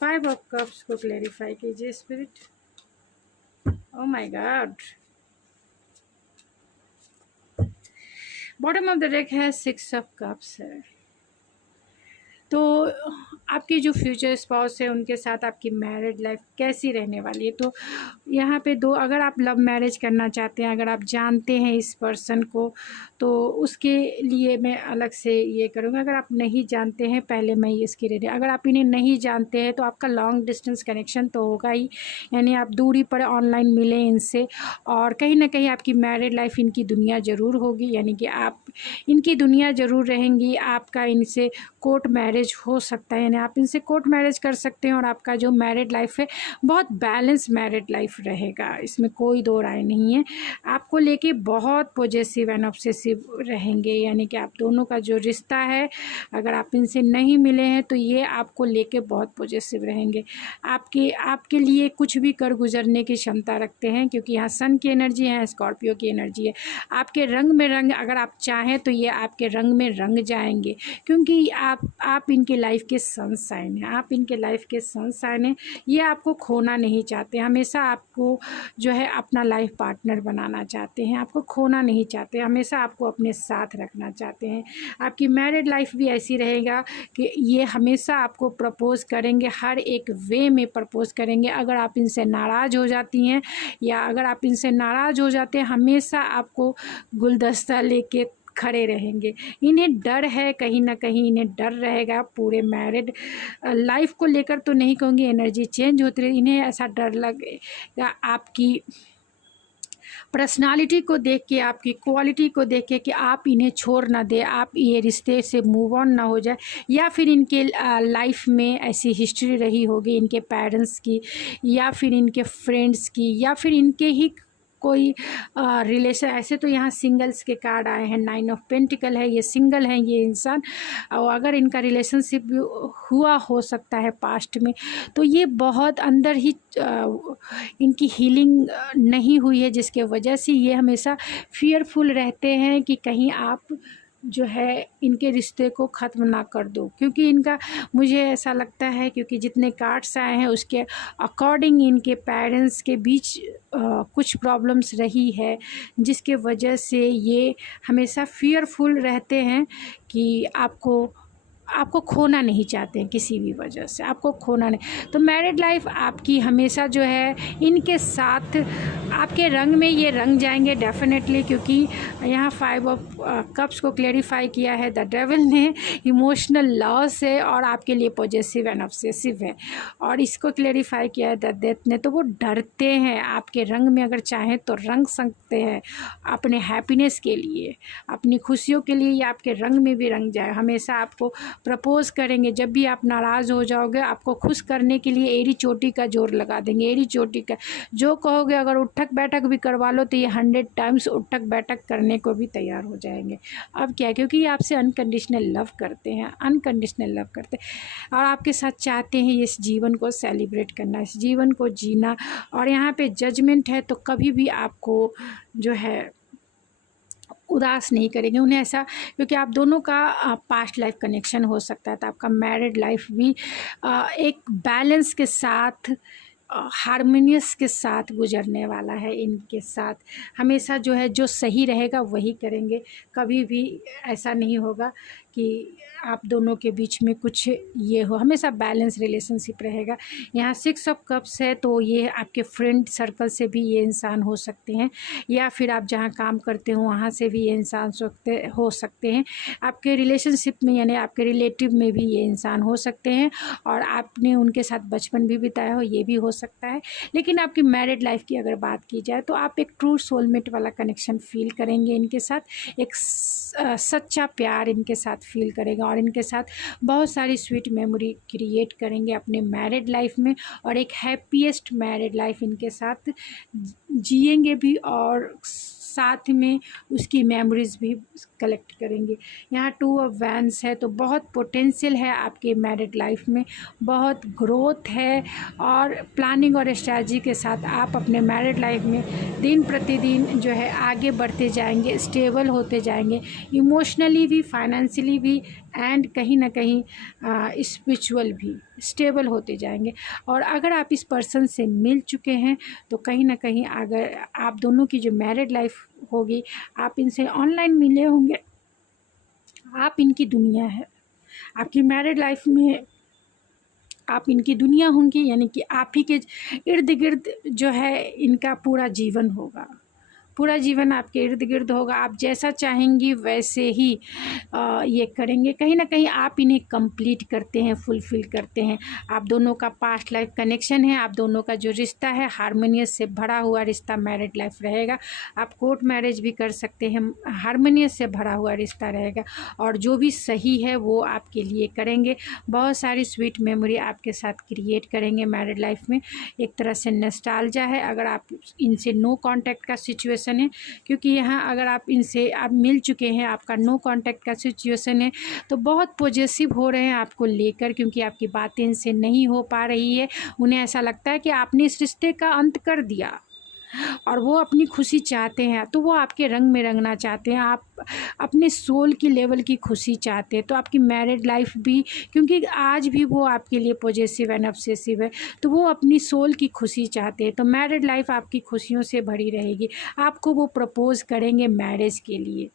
5 ऑफ कप्स को क्लेरिफाई कीजिए spirit. Oh my God, bottom of the deck है 6 ऑफ कप्स है। तो आपकी जो फ्यूचर स्पाउस है उनके साथ आपकी मैरिड लाइफ कैसी रहने वाली है। तो यहाँ पे दो, अगर आप लव मैरिज करना चाहते हैं, अगर आप जानते हैं इस पर्सन को, तो उसके लिए मैं अलग से ये करूँगा। अगर आप नहीं जानते हैं, पहले मैं इसकी रेडी, अगर आप इन्हें नहीं जानते हैं तो आपका लॉन्ग डिस्टेंस कनेक्शन तो होगा ही, यानी आप दूरी पर ऑनलाइन मिलें इनसे, और कहीं ना कहीं आपकी मैरिड लाइफ इनकी दुनिया ज़रूर होगी, यानी कि आप इनकी दुनिया ज़रूर रहेंगी। आपका इनसे कोर्ट मैरिज हो सकता है, यानी आप इनसे कोर्ट मैरिज कर सकते हैं, और आपका जो मैरिड लाइफ है बहुत बैलेंस मैरिड लाइफ रहेगा, इसमें कोई दो राय नहीं है। आपको लेके बहुत पॉजेसिव एंड ऑब्सेसिव रहेंगे, यानी कि आप दोनों का जो रिश्ता है, अगर आप इनसे नहीं मिले हैं तो ये आपको लेके बहुत पॉजेसिव रहेंगे, आपके लिए कुछ भी कर गुजरने की क्षमता रखते हैं, क्योंकि यहाँ सन की एनर्जी है, स्कॉर्पियो की एनर्जी है। आपके रंग में रंग, अगर आप चाहें तो ये आपके रंग में रंग जाएंगे, क्योंकि आप इनके लाइफ के सनशाइन हैं, आप इनके लाइफ के सनशाइन हैं। ये आपको खोना नहीं चाहते, हमेशा आपको जो है अपना लाइफ पार्टनर बनाना चाहते हैं, आपको खोना नहीं चाहते, हमेशा आपको अपने साथ रखना चाहते हैं। आपकी मैरिड लाइफ भी ऐसी रहेगा कि ये हमेशा आपको प्रपोज़ करेंगे, हर एक वे में प्रपोज़ करेंगे। अगर आप इनसे नाराज़ हो जाती हैं, या अगर आप इनसे नाराज़ हो जाते हैं, हमेशा आपको गुलदस्ता लेके खड़े रहेंगे। इन्हें डर है, कहीं ना कहीं इन्हें डर रहेगा पूरे मैरिड लाइफ को लेकर, तो नहीं कहूँगी, एनर्जी चेंज होती रही, इन्हें ऐसा डर लगेगा आपकी पर्सनालिटी को देख के, आपकी क्वालिटी को देख के, कि आप इन्हें छोड़ ना दें, आप ये रिश्ते से मूव ऑन ना हो जाए, या फिर इनके लाइफ में ऐसी हिस्ट्री रही होगी इनके पेरेंट्स की, या फिर इनके फ्रेंड्स की, या फिर इनके ही कोई रिलेशन। ऐसे तो यहाँ सिंगल्स के कार्ड आए हैं, 9 ऑफ पेंटिकल है, ये सिंगल हैं ये इंसान, और अगर इनका रिलेशनशिप भी हुआ हो सकता है पास्ट में, तो ये बहुत अंदर ही इनकी हीलिंग नहीं हुई है, जिसके वजह से ये हमेशा फियरफुल रहते हैं कि कहीं आप जो है इनके रिश्ते को ख़त्म ना कर दो। क्योंकि इनका, मुझे ऐसा लगता है, क्योंकि जितने कार्ड्स आए हैं उसके अकॉर्डिंग इनके पेरेंट्स के बीच कुछ प्रॉब्लम्स रही है, जिसके वजह से ये हमेशा फियरफुल रहते हैं कि आपको खोना नहीं चाहते हैं, किसी भी वजह से आपको खोना नहीं। तो मैरिड लाइफ आपकी हमेशा जो है इनके साथ, आपके रंग में ये रंग जाएंगे डेफिनेटली, क्योंकि यहाँ 5 ऑफ कप्स को क्लेरिफाई किया है द डेविल ने, इमोशनल लॉस है, और आपके लिए पॉजेसिव एंड ऑब्सेसिव है, और इसको क्लेरिफाई किया है द डेथ ने। तो वो डरते हैं आपके रंग में, अगर चाहें तो रंग सकते हैं अपने हैप्पीनेस के लिए, अपनी खुशियों के लिए, या आपके रंग में भी रंग जाए। हमेशा आपको प्रपोज़ करेंगे, जब भी आप नाराज़ हो जाओगे आपको खुश करने के लिए एड़ी चोटी का जोर लगा देंगे, एड़ी चोटी का जो कहोगे। अगर उठक बैठक भी करवा लो तो ये 100 टाइम्स उठक बैठक करने को भी तैयार हो जाएंगे। अब क्या, क्योंकि ये आपसे अनकंडीशनल लव करते हैं, अनकंडीशनल लव करते हैं, और आपके साथ चाहते हैं इस जीवन को सेलिब्रेट करना, इस जीवन को जीना। और यहाँ पे जजमेंट है, तो कभी भी आपको जो है उदास नहीं करेंगे उन्हें ऐसा, क्योंकि आप दोनों का पास्ट लाइफ कनेक्शन हो सकता है। तो आपका मैरिड लाइफ भी एक बैलेंस के साथ, हारमोनियस के साथ गुजरने वाला है। इनके साथ हमेशा जो है जो सही रहेगा वही करेंगे, कभी भी ऐसा नहीं होगा कि आप दोनों के बीच में कुछ ये हो, हमेशा बैलेंस रिलेशनशिप रहेगा। यहाँ 6 ऑफ कप्स है, तो ये आपके फ्रेंड सर्कल से भी ये इंसान हो सकते हैं, या फिर आप जहाँ काम करते हो वहाँ से भी ये इंसान हो सकते हैं। आपके रिलेशनशिप में, यानी आपके रिलेटिव में भी ये इंसान हो सकते हैं, और आपने उनके साथ बचपन भी बिताया हो, ये भी हो सकता है। लेकिन आपकी मैरिड लाइफ की अगर बात की जाए तो आप एक ट्रू सोलमेट वाला कनेक्शन फील करेंगे इनके साथ, एक सच्चा प्यार इनके साथ फील करेगा, और इनके साथ बहुत सारी स्वीट मेमोरी क्रिएट करेंगे अपने मैरिड लाइफ में, और एक हैप्पीएस्ट मैरिड लाइफ इनके साथ जिएंगे भी, और साथ में उसकी मेमोरीज़ भी कलेक्ट करेंगे। यहाँ 2 ऑफ वैंड्स है, तो बहुत पोटेंशियल है आपके मैरिड लाइफ में, बहुत ग्रोथ है और प्लानिंग और स्ट्रैटेजी के साथ आप अपने मैरिड लाइफ में दिन प्रतिदिन जो है आगे बढ़ते जाएंगे, स्टेबल होते जाएंगे, इमोशनली भी, फाइनेंशियली भी एंड कहीं ना कहीं स्पिरिचुअल भी स्टेबल होते जाएंगे। और अगर आप इस पर्सन से मिल चुके हैं तो कहीं ना कहीं अगर आप दोनों की जो मैरिड लाइफ होगी, आप इनसे ऑनलाइन मिले होंगे, आप इनकी दुनिया है, आपकी मैरिड लाइफ में आप इनकी दुनिया होंगी, यानी कि आप ही के इर्द गिर्द जो है इनका पूरा जीवन होगा, पूरा जीवन आपके इर्द गिर्द होगा। आप जैसा चाहेंगी वैसे ही ये करेंगे। कहीं ना कहीं आप इन्हें कंप्लीट करते हैं, फुलफ़िल करते हैं। आप दोनों का पास्ट लाइफ कनेक्शन है, आप दोनों का जो रिश्ता है हारमोनियस से भरा हुआ रिश्ता मैरिड लाइफ रहेगा। आप कोर्ट मैरिज भी कर सकते हैं, हारमोनियस से भरा हुआ रिश्ता रहेगा और जो भी सही है वो आपके लिए करेंगे। बहुत सारी स्वीट मेमोरी आपके साथ क्रिएट करेंगे मैरिड लाइफ में। एक तरह से नॉस्टैल्जिया है अगर आप इनसे नो कॉन्टैक्ट का सिचुएशन है, क्योंकि यहाँ अगर आप इनसे आप मिल चुके हैं, आपका नो कांटेक्ट का सिचुएशन है, तो बहुत पॉजिटिव हो रहे हैं आपको लेकर, क्योंकि आपकी बातें इनसे नहीं हो पा रही है। उन्हें ऐसा लगता है कि आपने इस रिश्ते का अंत कर दिया और वो अपनी खुशी चाहते हैं, तो वो आपके रंग में रंगना चाहते हैं, आप अपने सोल की लेवल की खुशी चाहते हैं। तो आपकी मैरिड लाइफ भी, क्योंकि आज भी वो आपके लिए पॉजिटिव एंड ऑब्सेसिव है, तो वो अपनी सोल की खुशी चाहते हैं। तो मैरिड लाइफ आपकी खुशियों से भरी रहेगी। आपको वो प्रपोज़ करेंगे मैरिज के लिए,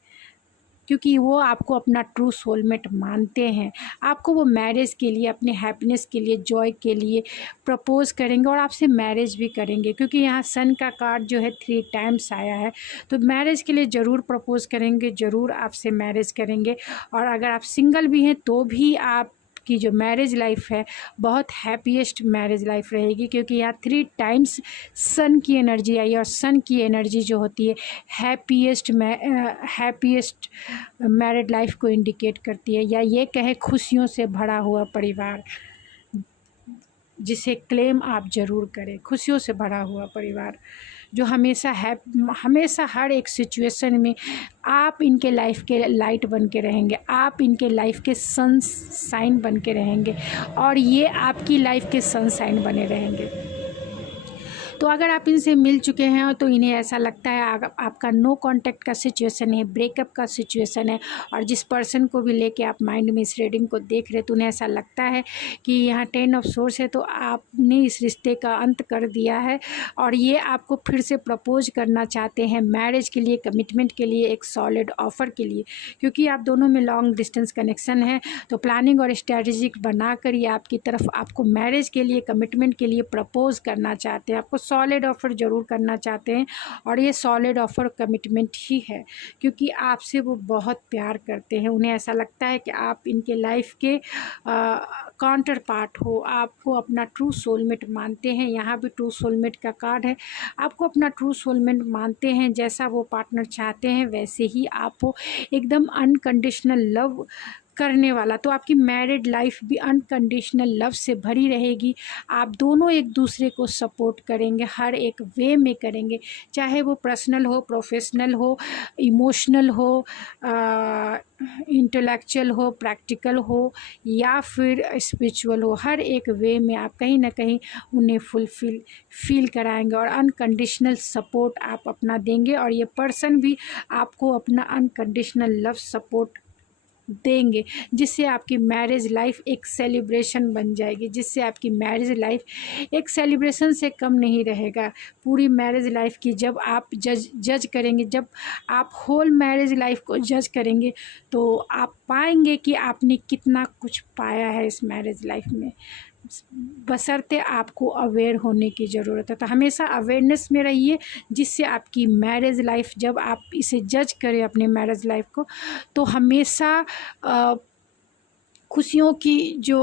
क्योंकि वो आपको अपना ट्रू सोलमेट मानते हैं। आपको वो मैरिज के लिए, अपने हैप्पीनेस के लिए, जॉय के लिए प्रपोज़ करेंगे और आपसे मैरिज भी करेंगे, क्योंकि यहाँ सन का कार्ड जो है 3 टाइम्स आया है। तो मैरिज के लिए ज़रूर प्रपोज़ करेंगे, ज़रूर आपसे मैरिज करेंगे। और अगर आप सिंगल भी हैं तो भी आप की जो मैरिज लाइफ है बहुत हैप्पीएस्ट मैरिज लाइफ रहेगी, क्योंकि यहाँ 3 टाइम्स सन की एनर्जी आई और सन की एनर्जी जो होती है हैप्पीएस्ट मैरिड लाइफ को इंडिकेट करती है, या ये कहे खुशियों से भरा हुआ परिवार, जिसे क्लेम आप ज़रूर करें। खुशियों से भरा हुआ परिवार जो हमेशा हमेशा हर एक सिचुएशन में आप इनके लाइफ के लाइट बन के रहेंगे, आप इनके लाइफ के सनशाइन बन के रहेंगे और ये आपकी लाइफ के सनशाइन बने रहेंगे। तो अगर आप इनसे मिल चुके हैं तो इन्हें ऐसा लगता है आपका नो कांटेक्ट का सिचुएशन है, ब्रेकअप का सिचुएशन है, और जिस पर्सन को भी लेके आप माइंड में इस रीडिंग को देख रहे तो उन्हें ऐसा लगता है कि यहाँ 10 ऑफ सोर्स है, तो आपने इस रिश्ते का अंत कर दिया है और ये आपको फिर से प्रपोज करना चाहते हैं मैरिज के लिए, कमिटमेंट के लिए, एक सॉलिड ऑफ़र के लिए, क्योंकि आप दोनों में लॉन्ग डिस्टेंस कनेक्शन है। तो प्लानिंग और स्ट्रैटेजिक बनाकर ये आपकी तरफ आपको मैरिज के लिए, कमिटमेंट के लिए प्रपोज करना चाहते हैं, आपको सॉलिड ऑफ़र ज़रूर करना चाहते हैं। और ये सॉलिड ऑफ़र कमिटमेंट ही है, क्योंकि आपसे वो बहुत प्यार करते हैं। उन्हें ऐसा लगता है कि आप इनके लाइफ के काउंटर पार्ट हो, आपको अपना ट्रू सोलमेट मानते हैं। यहाँ भी ट्रू सोलमेट का कार्ड है, आपको अपना ट्रू सोलमेट मानते हैं। जैसा वो पार्टनर चाहते हैं वैसे ही आप हो, एकदम अनकंडीशनल लव करने वाला। तो आपकी मैरिड लाइफ भी अनकंडीशनल लव से भरी रहेगी। आप दोनों एक दूसरे को सपोर्ट करेंगे, हर एक वे में करेंगे, चाहे वो पर्सनल हो, प्रोफेशनल हो, इमोशनल हो, इंटेलेक्चुअल हो, प्रैक्टिकल हो या फिर स्पिरिचुअल हो। हर एक वे में आप कहीं ना कहीं उन्हें फील कराएंगे और अनकंडीशनल सपोर्ट आप अपना देंगे, और ये पर्सन भी आपको अपना अनकंडीशनल लव सपोर्ट देंगे, जिससे आपकी मैरिज लाइफ एक सेलिब्रेशन बन जाएगी, जिससे आपकी मैरिज लाइफ एक सेलिब्रेशन से कम नहीं रहेगा। पूरी मैरिज लाइफ की जब आप जज करेंगे, जब आप होल मैरिज लाइफ को जज करेंगे तो आप पाएंगे कि आपने कितना कुछ पाया है इस मैरिज लाइफ में, बशर्ते आपको अवेयर होने की ज़रूरत है। तो हमेशा अवेयरनेस में रहिए, जिससे आपकी मैरिज लाइफ, जब आप इसे जज करें अपने मैरिज लाइफ को, तो हमेशा खुशियों की जो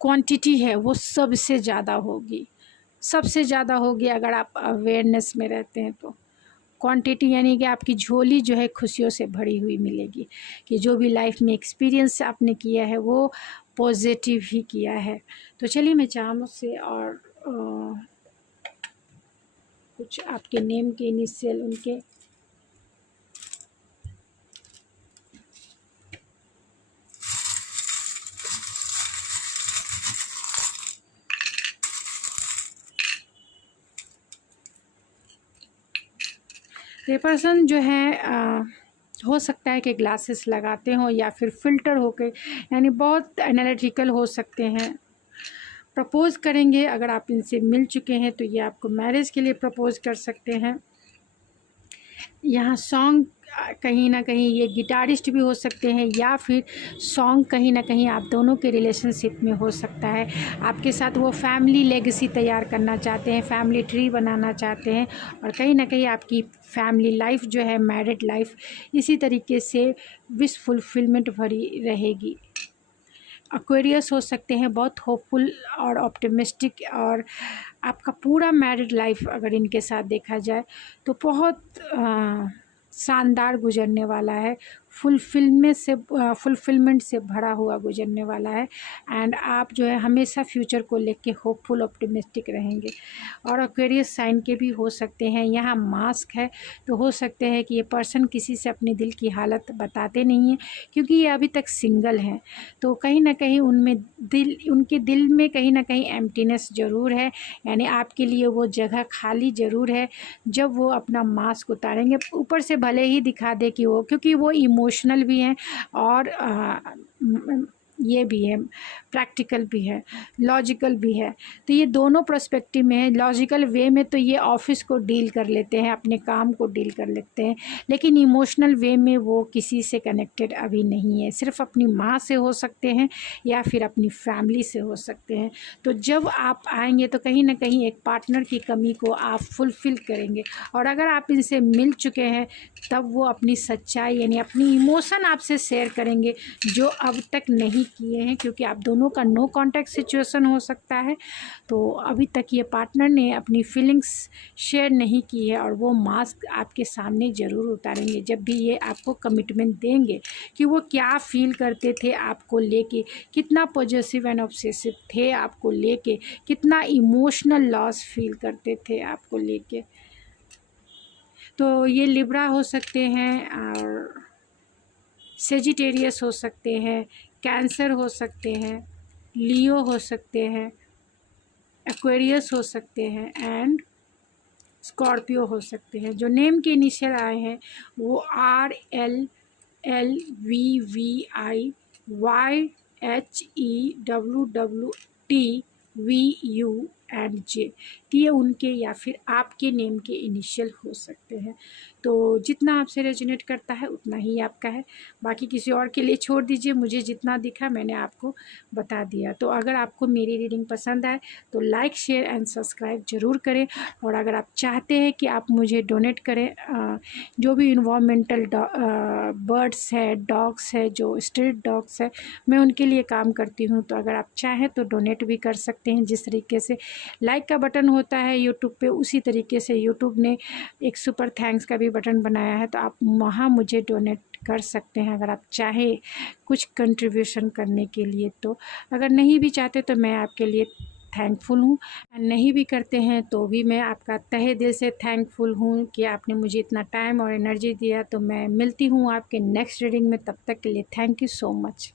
क्वांटिटी है वो सबसे ज़्यादा होगी, सबसे ज़्यादा होगी अगर आप अवेयरनेस में रहते हैं। तो क्वांटिटी यानी कि आपकी झोली जो है खुशियों से भरी हुई मिलेगी, कि जो भी लाइफ में एक्सपीरियंस आपने किया है वो पॉजिटिव ही किया है। तो चलिए मैं चाहूँ से और कुछ आपके नेम के इनिशियल उनके ये पर्सन जो है हो सकता है कि ग्लासेस लगाते हों या फिर फ़िल्टर होके, यानी बहुत एनालिटिकल हो सकते हैं। प्रपोज़ करेंगे, अगर आप इनसे मिल चुके हैं तो ये आपको मैरिज के लिए प्रपोज़ कर सकते हैं। यहाँ सॉन्ग कहीं ना कहीं ये गिटारिस्ट भी हो सकते हैं, या फिर सॉन्ग कहीं ना कहीं आप दोनों के रिलेशनशिप में हो सकता है। आपके साथ वो फैमिली लेगेसी तैयार करना चाहते हैं, फैमिली ट्री बनाना चाहते हैं, और कहीं ना कहीं आपकी फैमिली लाइफ जो है, मैरिड लाइफ, इसी तरीके से विश फुलफिलमेंट भरी रहेगी। एक्वेरियस हो सकते हैं, बहुत होपफुल और ऑप्टिमिस्टिक, और आपका पूरा मैरिड लाइफ अगर इनके साथ देखा जाए तो बहुत शानदार गुजरने वाला है, फुलफिलमेंट से भरा हुआ गुजरने वाला है। एंड आप जो है हमेशा फ्यूचर को लेके होपफुल ऑप्टिमिस्टिक रहेंगे। और एक्वेरियस साइन के भी हो सकते हैं। यहाँ मास्क है, तो हो सकते हैं कि ये पर्सन किसी से अपने दिल की हालत बताते नहीं हैं, क्योंकि ये अभी तक सिंगल हैं। तो कहीं ना कहीं उनके दिल में कहीं ना कहीं एम्प्टीनेस ज़रूर है, यानी आपके लिए वो जगह खाली ज़रूर है। जब वो अपना मास्क उतारेंगे, ऊपर से भले ही दिखा दे कि वो, क्योंकि वो इमोशनल भी हैं और ये भी है, प्रैक्टिकल भी है, लॉजिकल भी है। तो ये दोनों पर्सपेक्टिव में है। लॉजिकल वे में तो ये ऑफिस को डील कर लेते हैं, अपने काम को डील कर लेते हैं, लेकिन इमोशनल वे में वो किसी से कनेक्टेड अभी नहीं है। सिर्फ अपनी माँ से हो सकते हैं या फिर अपनी फैमिली से हो सकते हैं। तो जब आप आएंगे तो कहीं ना कहीं एक पार्टनर की कमी को आप फुलफ़िल करेंगे। और अगर आप इनसे मिल चुके हैं तब वो अपनी सच्चाई, यानी अपनी इमोशन आपसे शेयर करेंगे, जो अब तक नहीं किए हैं, क्योंकि आप दोनों का नो कांटेक्ट सिचुएशन हो सकता है। तो अभी तक ये पार्टनर ने अपनी फीलिंग्स शेयर नहीं की है, और वो मास्क आपके सामने ज़रूर उतारेंगे जब भी ये आपको कमिटमेंट देंगे कि वो क्या फील करते थे आपको लेके, कितना पॉजिटिव एंड ऑब्सेसिव थे आपको लेके, कितना इमोशनल लॉस फील करते थे आपको लेके। तो ये लिब्रा हो सकते हैं, और सेजिटेरियस हो सकते हैं, कैंसर हो सकते हैं, लियो हो सकते हैं, एक्वेरियस हो सकते हैं, एंड स्कॉर्पियो हो सकते हैं। जो नेम के इनिशियल आए हैं वो RLLVVIYHEWWTVU एंड ये उनके या फिर आपके नेम के इनिशियल हो सकते हैं। तो जितना आपसे रेजोनेट करता है उतना ही आपका है, बाकी किसी और के लिए छोड़ दीजिए। मुझे जितना दिखा मैंने आपको बता दिया। तो अगर आपको मेरी रीडिंग पसंद आए तो लाइक, शेयर एंड सब्सक्राइब ज़रूर करें। और अगर आप चाहते हैं कि आप मुझे डोनेट करें, जो भी इन्वायरमेंटल बर्ड्स है, डॉग्स है, जो स्ट्रीट डॉग्स है, मैं उनके लिए काम करती हूँ। तो अगर आप चाहें तो डोनेट भी कर सकते हैं। जिस तरीके से लाइक का बटन होता है यूट्यूब पे, उसी तरीके से यूट्यूब ने एक सुपर थैंक्स का भी बटन बनाया है, तो आप वहाँ मुझे डोनेट कर सकते हैं अगर आप चाहें कुछ कंट्रीब्यूशन करने के लिए। तो अगर नहीं भी चाहते तो मैं आपके लिए थैंकफुल हूँ, नहीं भी करते हैं तो भी मैं आपका तहे दिल से थैंकफुल हूँ कि आपने मुझे इतना टाइम और एनर्जी दिया। तो मैं मिलती हूँ आपके नेक्स्ट रीडिंग में, तब तक के लिए थैंक यू सो मच।